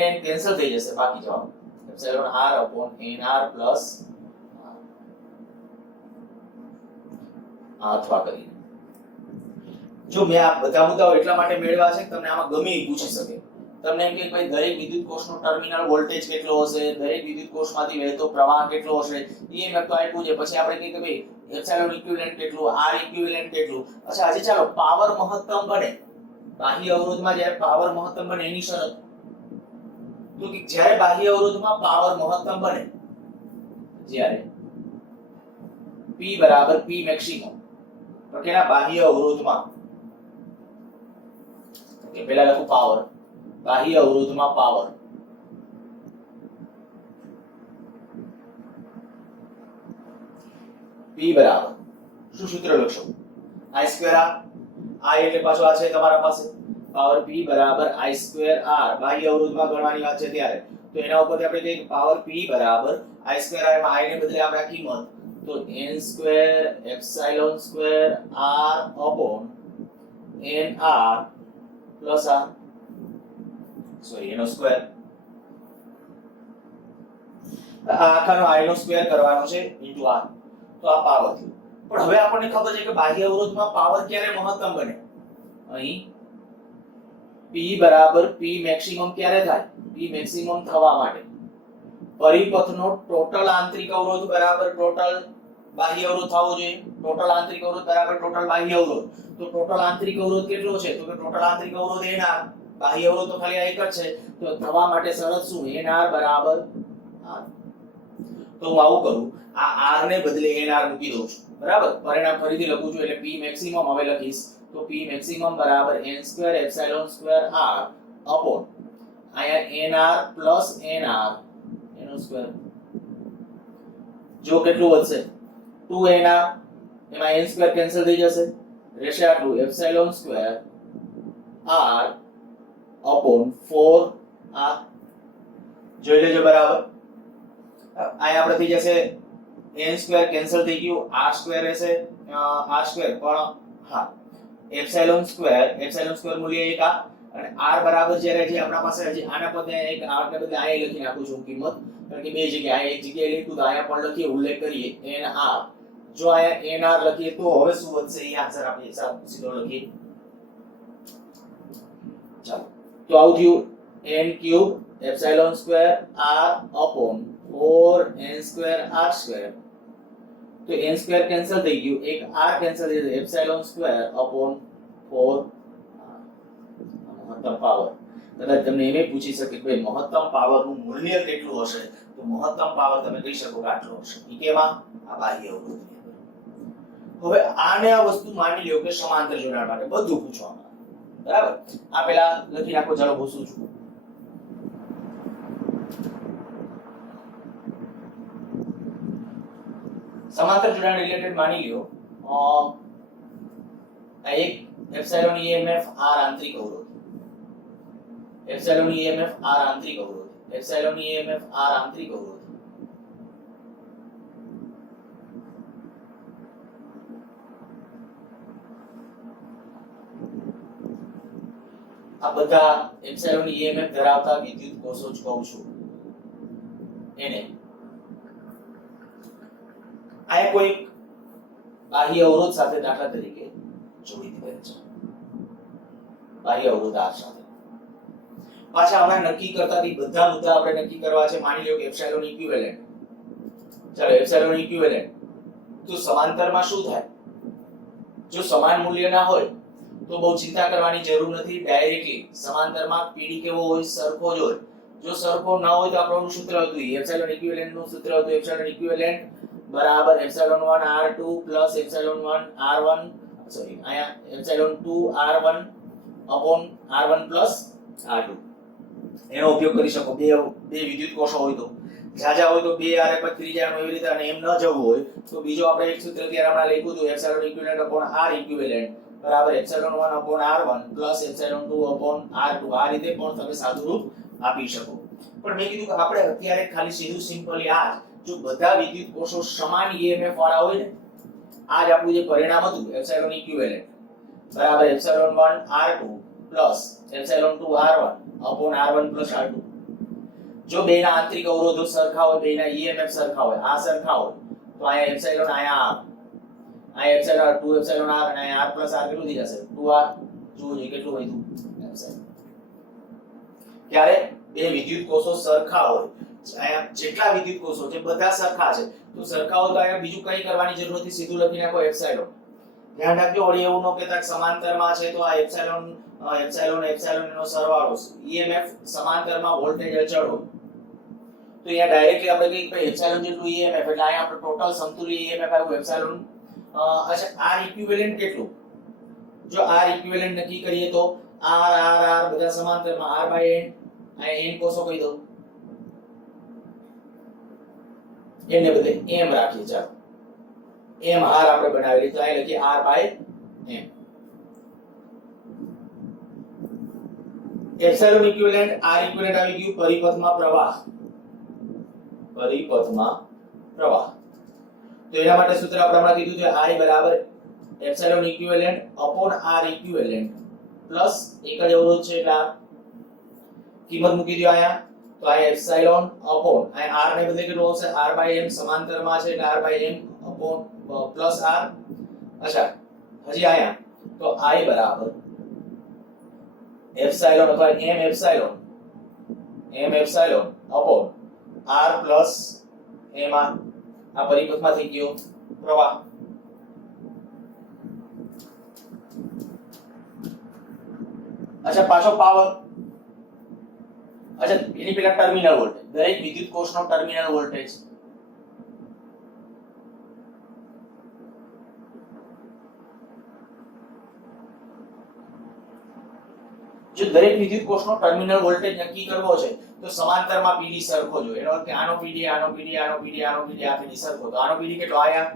n કેન્સલ થઈ જશે બાકી જવાબ epsilon r upon nr plus અથવા કરી જો મેં આ બધા મુદ્દાઓ એટલા માટે મેળવ્યા છે કે તમને આમાં ગમે એ પૂછી શકે. તમને એમ કે ભાઈ દરેક વિદ્યુત કોષનો ટર્મિનલ વોલ્ટેજ કેટલો હશે દરેક વિદ્યુત કોષમાંથી વહેતો પ્રવાહ કેટલો હશે EMF તો આપ્યું છે પછી આપણે કહીએ કે ભાઈ એપ્સિલોન ઇક્વિવેલન્ટ કેટલું R ઇક્વિવેલન્ટ કેટલું. અચ્છા આજે ચાલો પાવર મહત્તમ બને બાહ્ય અવરોધમાં જ્યારે પાવર મહત્તમ બને એની શરત તો કે જ્યારે બાહ્ય અવરોધમાં પાવર મહત્તમ બને જ્યારે P બરાબર P મેક્સિમમ તો કેના બાહ્ય અવરોધમાં કે પહેલા લખું પાવર બાહ્ય અવરોધમાં પાવર P બરાબર શું સૂત્ર લખશો I2R I એટલે પાછો આ છે તમારા પાસે પાવર P બરાબર I2R બાહ્ય અવરોધમાં ગણવાની વાત છે ત્યારે તો એના ઉપરથી આપણે કહીએ પાવર P બરાબર I2R માં I ને બદલે આપણે આ કિંમત તો n2 epsilon square r upon nr plus r sorry એનો સ્ક્વેર આખાનો I નો સ્ક્વેર કરવાનો છે ઇન્ટુ r તો આ પાવર થયું. પણ હવે આપણને ખબર છે કે બાહ્ય અવરોધમાં પાવર ક્યારે મહત્તમ બને અહીં P બરાબર P મેક્સિમમ ક્યારે થાય P મેક્સિમમ થવા માટે પરિપથનો ટોટલ આંતરિક અવરોધ બરાબર ટોટલ બાહ્ય અવરોધ થવો જોઈએ ટોટલ આંતરિક અવરોધ બરાબર ટોટલ બાહ્ય અવરોધ તો ટોટલ આંતરિક અવરોધ કેટલો છે તો કે ટોટલ આંતરિક અવરોધ nr બાહ્ય અવરોધ તો ખાલી એક જ છે તો થવા માટે શરત શું nr બરાબર r. તો હું આવું કરું આ r ને બદલે nr મૂકી દઉં છું બરાબર પરિણામ ફરીથી લખું છું એટલે P મેક્સિમમ હવે લખીશ તો P મેક્સિમમ બરાબર n2 epsilon square r upon અહીંયા nr પ્લસ nr એનો સ્ક્વેર જો કેટલું વધશે 2nr એમાં n સ્ક્વેર કેન્સલ થઈ જશે રહેશે આટલું epsilon square r upon 4r જોઈ લેજો બરાબર અહીંયા આપણે થઈ જશે n સ્ક્વેર કેન્સલ થઈ ગયું, r સ્ક્વેર રહેશે, r સ્ક્વેર પણ હા એપ્સિલોન સ્ક્વેર મૂલ્ય 1 આ અને r બરાબર જ્યારે જે આપણા પાસે હજી આના પદને એક r ને બદલે આ લખી નાખું છું કિંમત, કારણ કે બે જગ્યાએ એક જગ્યાએ લખ્યું તો અહીંયા પણ લખીએ ઉલ્લેખ કરીએ nr, જો અહીંયા nr લખીએ તો હવે શું વધશે એ આન્સર આપણે હિસાબ સીધો લખીએ. ચાલો તો આવું થયું n cube epsilon square r upon 4 n square r square, તો n સ્ક્વેર કેન્સલ થઈ ગયું, એક r કેન્સલ થઈ ગયું, એપ્સિલોન સ્ક્વેર અપોન 4 મહત્તમ પાવર. કદાચ તમને એમ પૂછી શકે કે ભાઈ મહત્તમ પાવરનું મૂલ્ય કેટલું હશે, તો મહત્તમ પાવર તમે કહી શકો કે આટલો હશે. ઈ કેમાં આ બાહ્ય અવરોધની અંદર. હવે આને આ વસ્તુ માની લ્યો કે સમાંતર જોડાણ માટે બધું પૂછવામાં આવે, બરાબર. આ પેલા લખી નાખો, ચાલો પૂછું છું. સમાંતર જોડાણ રિલેટેડ માની લ્યો આ એક એપ્સિલોન EMF r આંતરિક અવરોધ, એપ્સિલોન EMF r આંતરિક અવરોધ, એપ્સિલોન EMF r આંતરિક અવરોધ. આ બધા એપ્સિલોન EMF ધરાવતા વિદ્યુત કોષો જ કહું છું એને. આ કોઈ બાહ્ય અવરોધ સાથે દાખલા તરીકે જોડી દીધેલ છે, બાહ્ય અવરોધ r સાથે. પાછા આપણે નક્કી કરતા થી બધા મુદ્દા આપણે નક્કી કરવા છે. માની લ્યો કે એપ્સિલોન ઇક્વિવેલેન્ટ, ચાલો એપ્સિલોન ઇક્વિવેલેન્ટ, તો સમાંતરમાં શું થાય? જો સમાન મૂલ્ય ના હોય તો બહુ ચિંતા કરવાની જરૂર નથી, ડાયરેક્ટલી સમાંતરમાં PD કેવો હોય? સરખો જ હોય. જો સરખો ના હોય તો આપણું સૂત્ર હતું એપ્સિલોન ઇક્વિવેલેન્ટ નું સૂત્ર હતું એપ્સિલોન ઇક્વિવેલેન્ટ બરાબર epsilon 1 r2 plus epsilon 1 r1, sorry આયા epsilon 2 r1 upon r1 plus r2. એનો ઉપયોગ કરી શકો. બે વિદ્યુત કોષો હોય તો, જાજા હોય તો 2 r પર ત્રીજાનું એવી રીતે, અને એમ ન જવું હોય તો બીજો આપણે એક સૂત્ર ત્યારે હમણાં લખ્યું હતું epsilon equivalent upon r equivalent બરાબર epsilon 1 upon r1 plus epsilon 2 upon r2. આ રીતે પણ તમે સાદું રૂપ આપી શકો. પણ મેં કીધું કે આપણે અત્યારે ખાલી સીધું સિમ્પલી આ જો બધા વિદ્યુત કોષો સમાન EMF વાળા હોય ને, આ જ આપણું જે પરિણામ હતું એપ્સિલોન ઇક્વિવેલેન્ટ બરાબર epsilon 1 r2 plus epsilon 2 r1 upon r1 plus r2. જો બેના આંતરિક અવરોધો સરખા હોય, બેના EMF સરખા હોય, આ સરખા હોય તો આયા એપ્સિલોન આયા r, આયા એપ્સિલોન 2 એપ્સિલોન r અને આયા r પ્લસ r કેટલું થઈ જશે? 2r. જુઓ જે કેટલું વધ્યું એપ્સિલોન. ક્યારે બે વિદ્યુત કોષો સરખા હોય, આયા જેટલા વિદ્યુત કોષો છે બધા સરખા છે, તો સરખા હોય તો આયા બીજું કંઈ કરવાની જરૂર નથી, સીધું લખી નાખો એપ્સિલોન. ધ્યાન રાખજો વળી એવું ન કહેતા કે સમાંતરમાં છે તો આ એપ્સિલોન નો સરવાળો, EMF સમાંતરમાં વોલ્ટેજ અચળ હોય તો અહીંયા ડાયરેક્ટલી આપણે કહીએ કે એપ્સિલોન જેટલું EMF એટલે અહીંયા આપણે ટોટલ સમતુલ્ય EMF આવ્યું એપ્સિલોન. અચ્છા R ઇક્વિવેલેન્ટ કેટલું? જો R ઇક્વિવેલેન્ટ નક્કી કરીએ તો R બધા સમાંતરમાં R બાય n, આ n કોષો કહી દઉં, એને બદલે m રાખીએ. ચાલો m r આપણે બનાવેલી તો અહીં લખીએ r by m. Epsilon equivalent r equivalent આવી ગયું પરિપથમાં પ્રવાહ, પરિપથમાં પ્રવાહ. તો એના માટે સૂત્ર આપણે હમણાં કીધું છે I બરાબર epsilon equivalent upon r equivalent plus એક જ અવરોધ છે એટલે કિંમત મૂકી દો અહીંયા, તો આ એપ્સિલોન અપોન આ r ને બદલે કેટલું આવશે? r બાય m સમાંતરમાં છે એટલે r by m upon plus r. અચ્છા હજી અહીંયા તો I બરાબર એપ્સિલોન અથવા m epsilon upon r plus m r. આ પરિપથમાં થઈ ગયો પ્રવાહ. અચ્છા પાછો પાવર. અચ્છા એની પેલા ટર્મિનલ વોલ્ટેજ, દરેક વિદ્યુત કોષનો ટર્મિનલ વોલ્ટેજ. જો દરેક વિદ્યુત કોષનો ટર્મિનલ વોલ્ટેજ નક્કી કરવો છે તો સમાંતરમાં PD સરખો જ હોય. એનો અર્થ કે આનો PD આનો PD આનો PD આનો PD આ PD સરખો. તો આનો PD કેટલો? આયા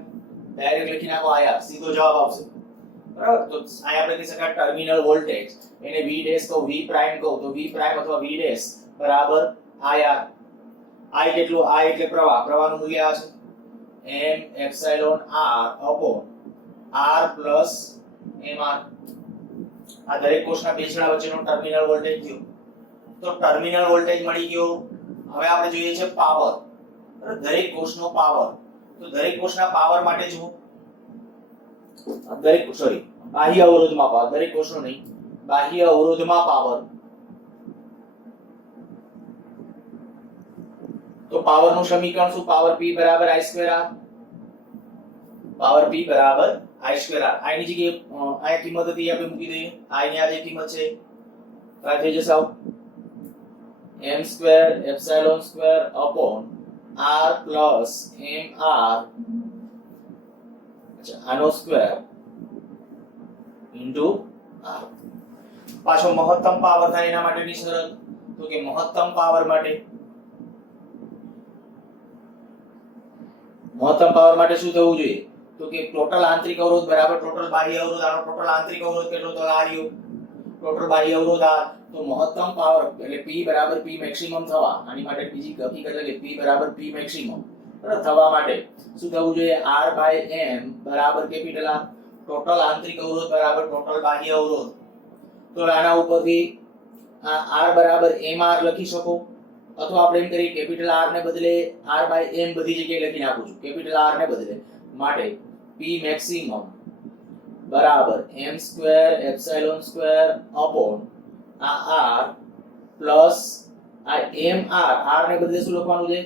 ડાયરેક્ટ લખી નાખો, આયા સીધો જવાબ આવશે. બરાબર. તો આયા આપણે કહી શકાય ટર્મિનલ વોલ્ટેજ, એને V ડેશ કહો, V પ્રાઇમ કહો તો V પ્રાઇમ અથવા V ડેશ બરાબર આયા. I કેટલું? I એટલે પ્રવાહ, પ્રવાહનું મૂલ્ય આવશે m epsilon r upon r plus mr. આ દરેક કોષના બે છેડા વચ્ચેનો ટર્મિનલ વોલ્ટેજ થયો. તો ટર્મિનલ વોલ્ટેજ મળી ગયો. હવે આપણે જોઈએ છે પાવર. દરેક કોષનો પાવર. તો દરેક કોષના પાવર માટે જુઓ, બાહ્ય અવરોધમાં પાવર, દરેક કોષનો નહીં, બાહ્ય અવરોધમાં પાવર. તો પાવરનું સમીકરણ શું? પાવર p બરાબર i2r. પાવર p બરાબર i2r. i ની જગ્યાએ આ કિંમત હતી આપણે મૂકી દઈએ. i ની આ જે કિંમત છે તો આ થઈ જશે આવું m2 epsilon square upon r plus mr. અચ્છા, આનો સ્ક્વેર ઇન્ટુ r. પાછો મહત્તમ પાવર થાય એના માટેની શરત. તો કે મહત્તમ પાવર માટે શું થવું જોઈએ? તો કે ટોટલ આંતરિક અવરોધ બરાબર ટોટલ બાહ્ય અવરોધ. આનો ટોટલ આંતરિક અવરોધ કેટલો? તો આ રહ્યો ટોટલ બાહ્ય અવરોધ આ. તો મહત્તમ પાવર એટલે p બરાબર p મેક્સિમમ થવા, આની માટે બીજી હકીકત એટલે કે p બરાબર p મેક્સિમમ થવા માટે શું થવું જોઈએ? r બાય m બરાબર કેપિટલ R. ટોટલ આંતરિક અવરોધ બરાબર ટોટલ બાહ્ય અવરોધ. તો આના ઉપરથી આ r બરાબર mr લખી શકો, અથવા આપણે એમ કરીએ કેપિટલ R ને બદલે r બાય m બધી જગ્યાએ લખી નાખું છું, કેપિટલ R ને બદલે. માટે p મેક્સિમમ બરાબર m square epsilon square upon આ r પ્લસ આ mr. r ને બદલે શું લખવાનું છે?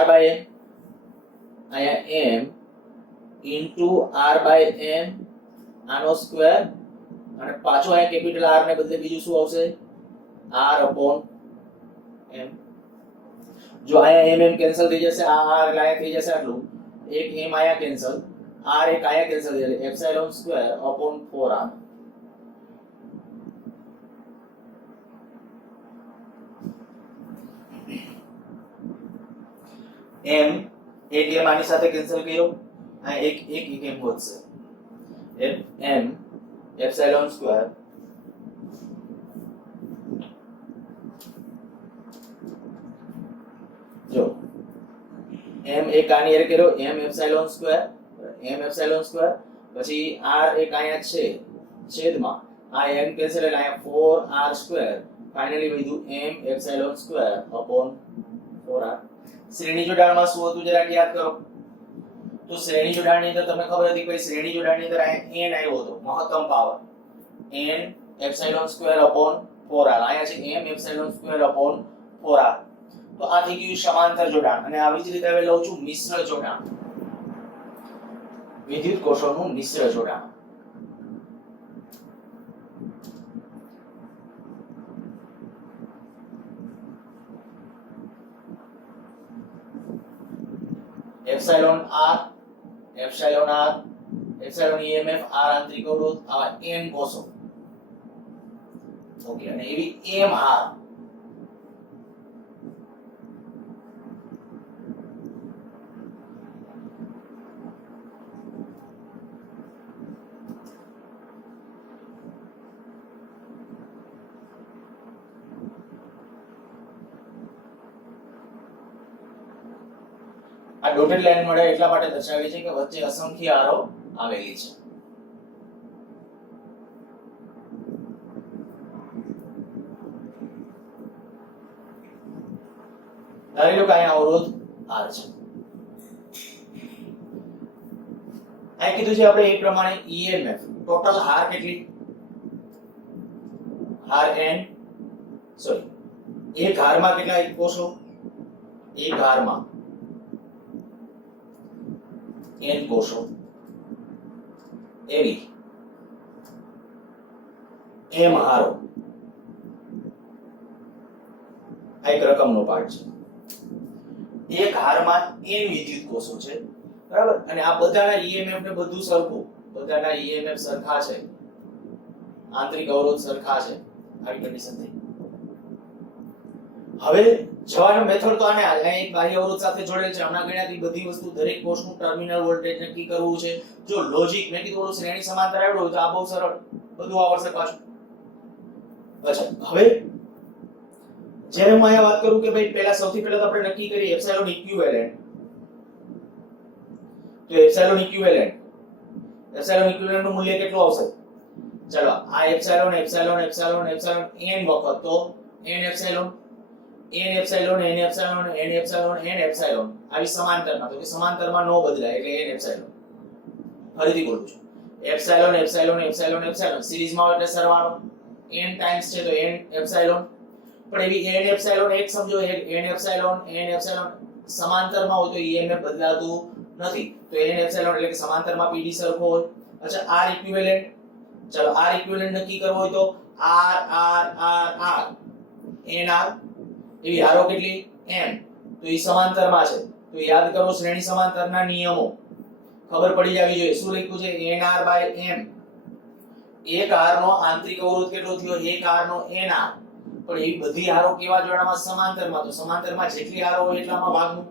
r by m. અહીંયા m into r by m આનો સ્ક્વેર, અને પાછો અહીંયા કેપિટલ R ને બદલે બીજું શું આવશે? r upon m. જો અહીંયા m કેન્સલ થઈ જશે, આ r એટલે અહીંયા થઈ જશે આટલું, એક m અહીંયા કેન્સલ, r એક અહીંયા કેન્સલ થઈ જશે, epsilon square upon 4r. m એક m આની સાથે કેન્સલ કર્યો, આ એક m વધશે. m એપ્સિલોન સ્ક્વેર જો m એક આની એર કર્યો, m એપ્સિલોન સ્ક્વેર પછી r એક અહીંયા છે છેદમાં, આ m કેન્સલ એટલે અહીંયા 4r સ્ક્વેર, ફાઇનલી વધ્યું m epsilon square upon 4r. શ્રેણી જોડાણમાં શું હતું જરાક યાદ કરો. તો શ્રેણી જોડાણની અંદર તમને ખબર હતી કે શ્રેણી જોડાણની અંદર અહીંયા n આવ્યો હતો, મહત્તમ power n epsilon square upon 4r. અહીંયા છે m epsilon square upon 4r. તો આ થઈ ગયું સમાંતર જોડાણ. અને આવી જ રીતે હવે લઉં છું મિશ્ર જોડાણ, વિદ્યુત કોષોનું મિશ્ર જોડાણ. Epsilon r epsilon EMF r આંતરિક અવરોધ, આવા n કોષો. ઓકે, અને એવી m r. આ ડોટેડ લાઈન મળે એટલા માટે દર્શાવી છે કે વચ્ચે અસંખ્ય આરો આવેલી છે. ધારી લો કે અહીંયા અવરોધ R છે. અહીં કીધું છે આપણે એ પ્રમાણે EMF ટોટલ હાર કેટલી? હાર n એક હારમાં કેટલા કોષો? એક હારમાં n કોષો. એવી m હારો. આ એક રકમનો પાર્ટ છે. એક હારમાં n વિદ્યુત કોષો છે, બરાબર? અને આ બધાના EMF ને બધું સરખું, બધાના EMF સરખા છે, આંતરિક અવરોધ સરખા છે. આવી કન્ડિશન થઈ. હવે જવાનો મેથડ તો આને અહીંયા એક બાહ્ય અવરોધ સાથે જોડેલ છે. હમણાં ગણ્યાથી બધી વસ્તુ, દરેક કોષનું ટર્મિનલ વોલ્ટેજ નક્કી કરવું છે. જો લોજિક મેં કીધું શ્રેણી સમાંતર આવડ્યું તો આ બહુ સરળ, બધું આવડશે પાછું. અચ્છા, હવે જ્યારે હું અહીંયા વાત કરું કે ભાઈ પહેલા સૌથી પહેલા તો આપણે નક્કી કરીએ એપ્સિલોન ઇક્વિવેલેન્ટ. તો એપ્સિલોન ઇક્વિવેલન્ટ નું મૂલ્ય કેટલું આવશે? ચલો આ epsilon epsilon epsilon epsilon n વખત તો n એપ્સિલોન આવી સમાંતરમાં, તો કે સમાંતરમાં નો બદલાય એટલે n એપ્સિલોન. ફરીથી બોલું છું, એપ્સિલોન એપ્સિલોન એપ્સિલોન એપ્સિલોન સિરીઝમાં એટલે સરવાળો n ટાઈમ્સ છે તો n એપ્સિલોન. પણ એવી n એપ્સિલોન એક સમજો, n એપ્સિલોન સમાંતરમાં હોય તો en ને બદલાતું નથી, તો n એપ્સિલોન એટલે કે સમાંતરમાં pd સરખો હોય. અચ્છા r ઇક્વિવેલન્ટ, ચલો r ઇક્વિવેલન્ટ નક્કી કરવો હોય તો r r r r nr એવી હારો કેટલી m, તો એ સમાંતરમાં છે તો યાદ કરો શ્રેણી સમાંતરના નિયમો ખબર પડી જવી જોઈએ. શું લખ્યું છે? nr m. એક r નો આંતરિક અવરોધ કેટલો થયો? એક r નો nr. પણ એ બધી હારો કેવા જોડામાં? સમાંતરમાં. તો સમાંતરમાં જેટલી હારો હોય એટલામાં ભાગનું.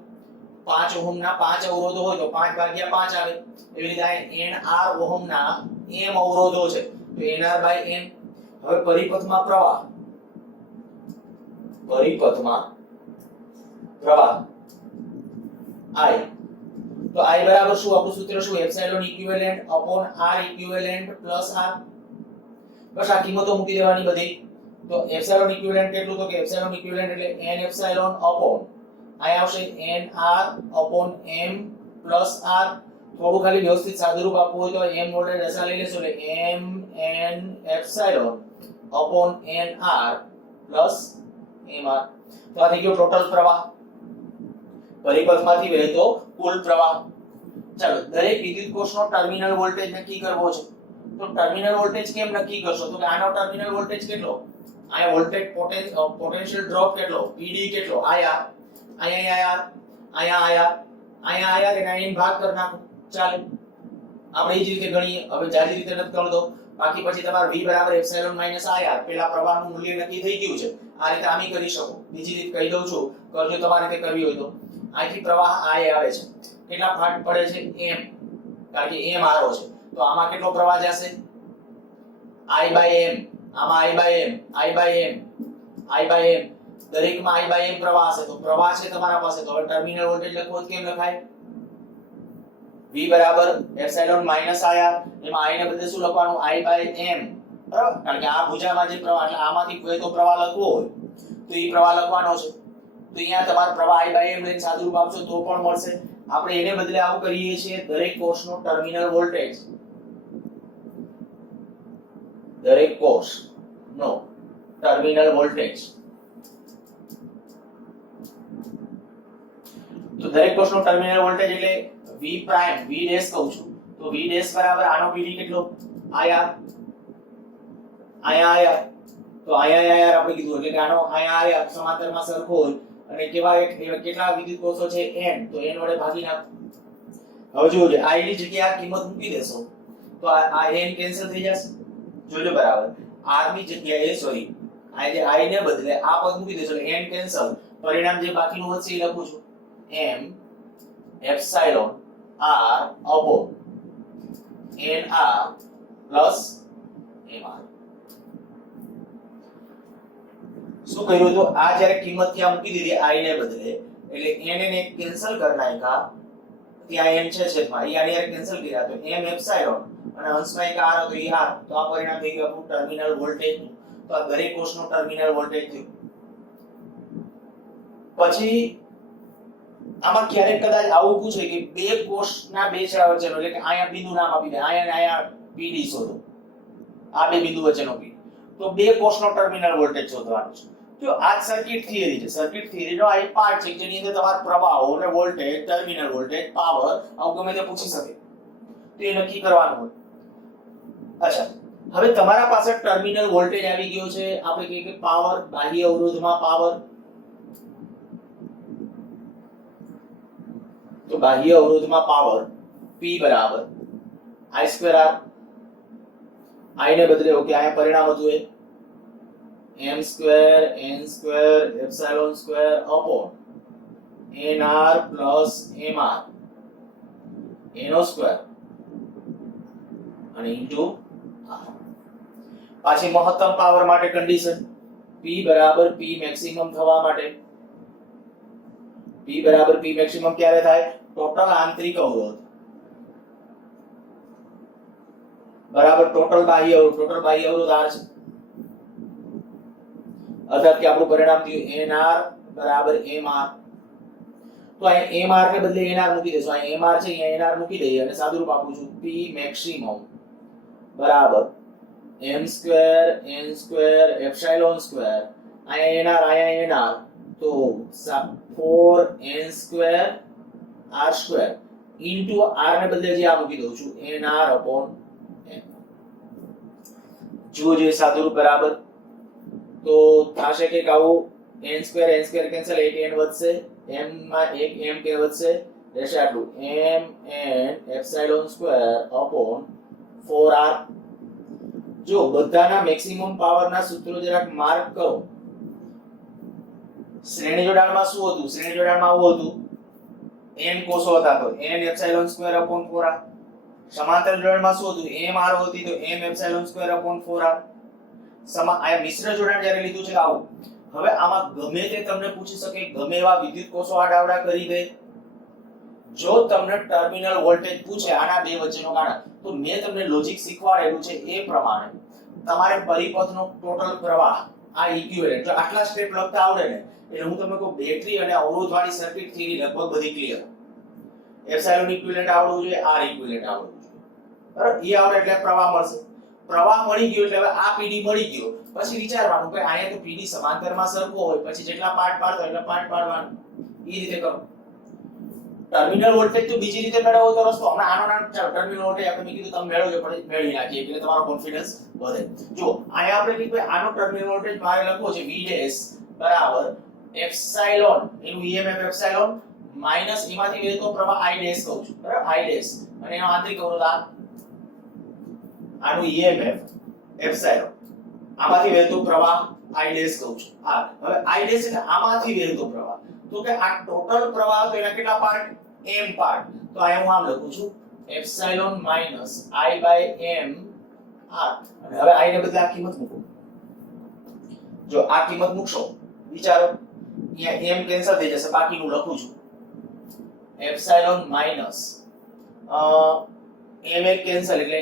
5 ઓહમ ના 5 અવરોધો હોય તો 5 ભાગ્યા 5 આવે. એવી રીતે nr ઓહમ ના m અવરોધો છે તો nr m. હવે પરિપથમાં પ્રવાહ I, તો I બરાબર શું? આપણું સૂત્ર શું? Epsilon equivalent upon r equivalent plus r. બસ આ કિંમતો મૂકી દેવાની બધી. તો એપ્સિલોન ઇક્વિવેલન્ટ કેટલું? તો કે એપ્સિલોન ઇક્વિવેલન્ટ એટલે n એપ્સિલોન અપોન અહીં આવશે nr upon m plus r. થોડું ખાલી વ્યવસ્થિત સાદુરૂપ આપવું હોય તો m વડે દશા લઈ લેશો એટલે m n epsilon upon nr plus mr. તો આ થઈ ગયો ટોટલ પ્રવાહ, પરિપથમાંથી વહેતો કુલ પ્રવાહ. ચાલો દરેક વિદ્યુત કોષનો ટર્મિનલ વોલ્ટેજ નક્કી કરવો છે. તો ટર્મિનલ વોલ્ટેજ કેમ નક્કી કરશો? તો કે આનો ટર્મિનલ વોલ્ટેજ કેટલો? આ વોલ્ટેજ પોટેન્શિયલ ડ્રોપ કેટલો? pd કેટલો? આયા એના ભાગ કરી નાખો. ચાલે આપણે એ જ રીતે ગણીએ. હવે જાજી રીતે નથી કરતો, બાકી પછી તમારે v બરાબર એપ્સિલોન માઈનસ ir પેલા પ્રવાહનું મૂલ્ય નક્કી થઈ ગયું છે. આ રીતે આમી કરી શકો. બીજી રીત કહી દઉં છું, કરજો તમારે તે કરવી હોય તો. અહીંથી પ્રવાહ I આવે છે, કેટલા ભાગ પડે છે? m, કારણ કે m આરો છે તો આમાં કેટલો પ્રવાહ જશે? I by m. આમાં I by m દરેકમાં I by m પ્રવાહ હશે. તો પ્રવાહ છે તમારા પાસે, તો હવે ટર્મિનલ વોલ્ટેજ લખવો કેમ લખાય? v બરાબર એપ્સિલોન માઈનસ ir. એમાં I ને બદલે શું લખવાનું? I by m. બરાબર, કારણ કે આ ભુજામાં જે પ્રવાહ એટલે આમાંથી વહેતો પ્રવાહ લખવો હોય તો એ પ્રવાહ લખવાનો છે. તો અહીંયા તમારો પ્રવાહ I by m લઈને સાદુરૂપ આપશો તો પણ મળશે. આપણે એને બદલે આવું કરીએ છીએ, દરેક કોષનો ટર્મિનલ વોલ્ટેજ, દરેક કોષનો ટર્મિનલ વોલ્ટેજ. તો દરેક કોષનો ટર્મિનલ વોલ્ટેજ એટલે v પ્રાઇમ, v ડેશ કહું છું. તો v ડેશ બરાબર આનો pd કેટલો? ir. અહીંયા તો અહીંયા આપણે કીધું એટલે કે આનો અહીંયા સમાંતરમાં સરખો હોય અને કેવા કેટલા વિદ્યુત કોષો છે? n. તો n વડે ભાગી નાખો. હવે જુઓ કે i ની જગ્યાએ આ કિંમત મૂકી દેશો તો આ n કેન્સલ થઈ જશે. જોજો બરાબર, r ની જગ્યાએ સોરી આ જે i ને બદલે આ પદ મૂકી દેશો એટલે n કેન્સલ. પરિણામ જે બાકીનું વધશે એ લખું છું m epsilon r upon nr plus mr. શું કર્યું તો આ જ્યારે કિંમત ત્યાં મૂકી દીધી i ને બદલે એટલે n ને કેન્સલ કરી નાખ્યા. ત્યાં n છે છેદમાં એ આની હારે કેન્સલ કર્યા તો m એપ્સિલોન અને અંશમાં એક r હતો એ r. તો આ પરિણામ થઈ ગયું આપણું ટર્મિનલ વોલ્ટેજ. તો આ દરેક કોષનો ટર્મિનલ વોલ્ટેજ થયું. પછી આમાં ક્યારેક કદાચ આવું પૂછે કે બે કોષના બે છેડા વચ્ચેનો એટલે કે અહીંયા બિંદુ નામ આપી દે, અહીંયા pd શોધો, આ બે બિંદુ વચ્ચેનો pd. તો બે કોષનો ટર્મિનલ વોલ્ટેજ શોધવાનો છે. તો આ સર્કિટ થિયરી છે. સર્કિટ થિયરીનો આ એક પાર્ટ છે જેની અંદર તમારા પ્રવાહો અને વોલ્ટેજ, ટર્મિનલ વોલ્ટેજ, પાવર આવું ગમે તે પૂછી શકે તો એ નક્કી કરવાનું હોય. અચ્છા, હવે તમારા પાસે ટર્મિનલ વોલ્ટેજ આવી ગયો છે. આપણે કહીએ કે પાવર, બાહ્ય અવરોધમાં પાવર. તો બાહ્ય અવરોધમાં પાવર P બરાબર I2R. I ને બદલે ઓકે આ પરિણામ હતું એ m2 n2 epsilon square upon nr plus mr એનો સ્ક્વેર અને ઇન્ટુ r. પાછી મહત્તમ પાવર માટે કન્ડિશન P બરાબર P મેક્સિમમ થવા માટે P બરાબર P મેક્સિમમ ક્યારે થાય? ટોટલ આંતરિક અવરોધ બરાબર ટોટલ બાહ્ય અવરોધ R છે, અર્થાત કે આપણું પરિણામ થયું NR બરાબર MR. તો અહીં MR ને બદલે NR મૂકી દેશું. અહીં MR છે અહીંયા NR મૂકી દઈએ અને સાદુરૂપ આપું છું P maximum બરાબર m square n square epsilon square, અહીંયા NR તો 4n square r square into r ને બદલે જે આ મૂકી દઉં છું NR upon m. જુઓ જે સાદુરૂપ બરાબર તો થશે કે આવું n સ્ક્વેર કેન્સલ, એક n વધશે, m માં એક m કે વધશે, રહેશે આટલું m n epsilon square upon 4r. જો બધાના મેક્સિમમ પાવરના સૂત્રો જરાક માર્ક કરો. શ્રેણી જોડાણમાં શું હતું? શ્રેણી જોડાણમાં આવું હતું, n કોષો હતા તો n epsilon square upon 4r. સમાંતર જોડાણમાં શું હતું? m r હતી તો m epsilon square upon 4r. આ મિશ્ર જોડાણ જ્યારે લીધું છે આવું. હવે આમાં ગમે તે તમને પૂછી શકે, ગમે એવા વિદ્યુત કોષો આડાવડા કરી દે. જો તમને ટર્મિનલ વોલ્ટેજ પૂછે આના બે વચ્ચેનો ગાળો, તો મેં તમને લોજિક શીખવાડેલું છે એ પ્રમાણે તમારે પરિપથનો ટોટલ પ્રવાહ આ ઇક્વિવેલન્ટ, જો આટલા સ્ટેપ લખતા આવડે ને એટલે હું તમને કહું બેટરી અને અવરોધ વાળી સર્કિટ થિયરી લગભગ બધી ક્લિયર. એપ્સિલોન ઇક્વિવેલન્ટ આવડવું જોઈએ, આર ઇક્વિવેલન્ટ આવડવું જોઈએ, બરાબર? એ આવડે એટલે પ્રવાહ મળશે. પ્રવાહ મળી ગયો એટલે હવે આ પીડી મળી ગયો, પછી વિચારવાનું કે આયા તો પીડી સમાંતરમાં સરખો હોય, પછી જેટલા પાર્ટ પાડતા હોય એટલા પાર્ટ પાડવાનું, એ રીતે કરો. ટર્મિનલ વોલ્ટેજ તો બીજી રીતે મેળવવો તો રસ્તો, હમણાં આનો નામ ચાલો ટર્મિનલ વોલ્ટેજ આપણે કીધું તમે મેળવજો, પણ મેળવી નાખીએ એટલે તમારો કોન્ફિડન્સ વધે. જો આયા આપણે કીધું આનો ટર્મિનલ વોલ્ટેજ મારે લખવો છે V ડેશ બરાબર એપ્સિલોન એનું EMF એપ્સિલોન માઈનસ એમાંથી વહેતો પ્રવાહ I ડેશ કહું છું, બરાબર? I ડેશ અને એનો આંતરિક અવરોધ આનું EMF એપ્સિલોન, આમાંથી વહેતો પ્રવાહ I ડેશ કહું છું. હા, હવે I ડેશ એટલે આમાંથી વહેતો પ્રવાહ, તો કે આ ટોટલ પ્રવાહ તો એના કેટલા પાર્ટ? m part. તો આ હું આમ લખું છું epsilon minus I by m r. અને હવે I ને બદલે આ કિંમત મૂકો. જો આ કિંમત મૂકશો, વિચારો અહીંયા m કેન્સલ થઈ જશે, બાકીનું લખું છું એપ્સિલોન માઈનસ m એક કેન્સલ એટલે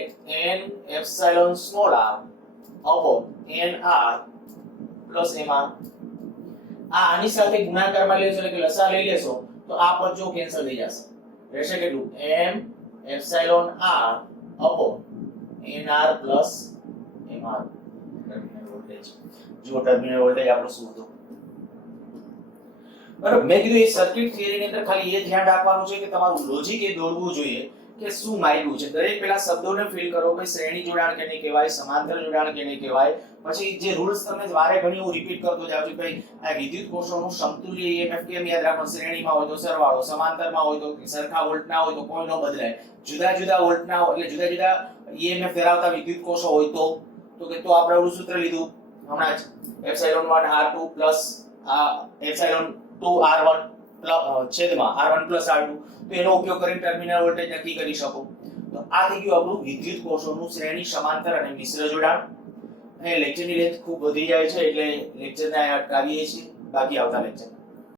n epsilon small r upon nr plus mr. આની સાથે ગુણાકારમાં લેશો એટલે કે લસા લઈ લેશો તો આ પદ જો કેન્સલ થઈ જશે, રહેશે કેટલું? m epsilon r upon nr plus mr. Terminal voltage, જો ટર્મિનલ વોલ્ટેજ આપણો શું હતો? બરાબર, મેં કીધું એ સર્કિટ થિયરીની અંદર ખાલી એ ધ્યાન રાખવાનું છે કે તમારું લોજિક એ દોરવું જોઈએ કે શું માયલું છે. દરેક પેલા શબ્દોને ફીલ કરો કે શ્રેણી જોડાણ કેને કહેવાય, સમાંતર જોડાણ કેને કહેવાય. પછી જે રૂલ્સ તમને વારે ઘણી હું રિપીટ કરતો જાઉં છું, ભાઈ આ વિદ્યુત કોષોનું સમતુલ્ય EMF કેમ યાદ રાખવાનું? શ્રેણીમાં હોય તો સરવાળો, સમાંતરમાં હોય તો સરખા વોલ્ટના હોય તો કોઈ ન બદલાય, જુદા જુદા વોલ્ટના એટલે જુદા જુદા EMF ધરાવતા વિદ્યુત કોષો હોય તો કે તો આપણે ઓલું સૂત્ર લીધું હમણાં જ epsilon 1 r2 plus epsilon 2 r1 છેદમાં r1 પ્લસ r2, તો એનો ઉપયોગ કરીને ટર્મિનલ વોલ્ટેજ નક્કી કરી શકો. તો આ થઈ ગયું આપણું વિદ્યુત કોષોનું શ્રેણી, સમાંતર અને મિશ્ર જોડાણ. અને લેક્ચરની લેન્થ ખૂબ વધી જાય છે એટલે લેક્ચરને અટકાવીએ છીએ, બાકી આવતા લેક્ચર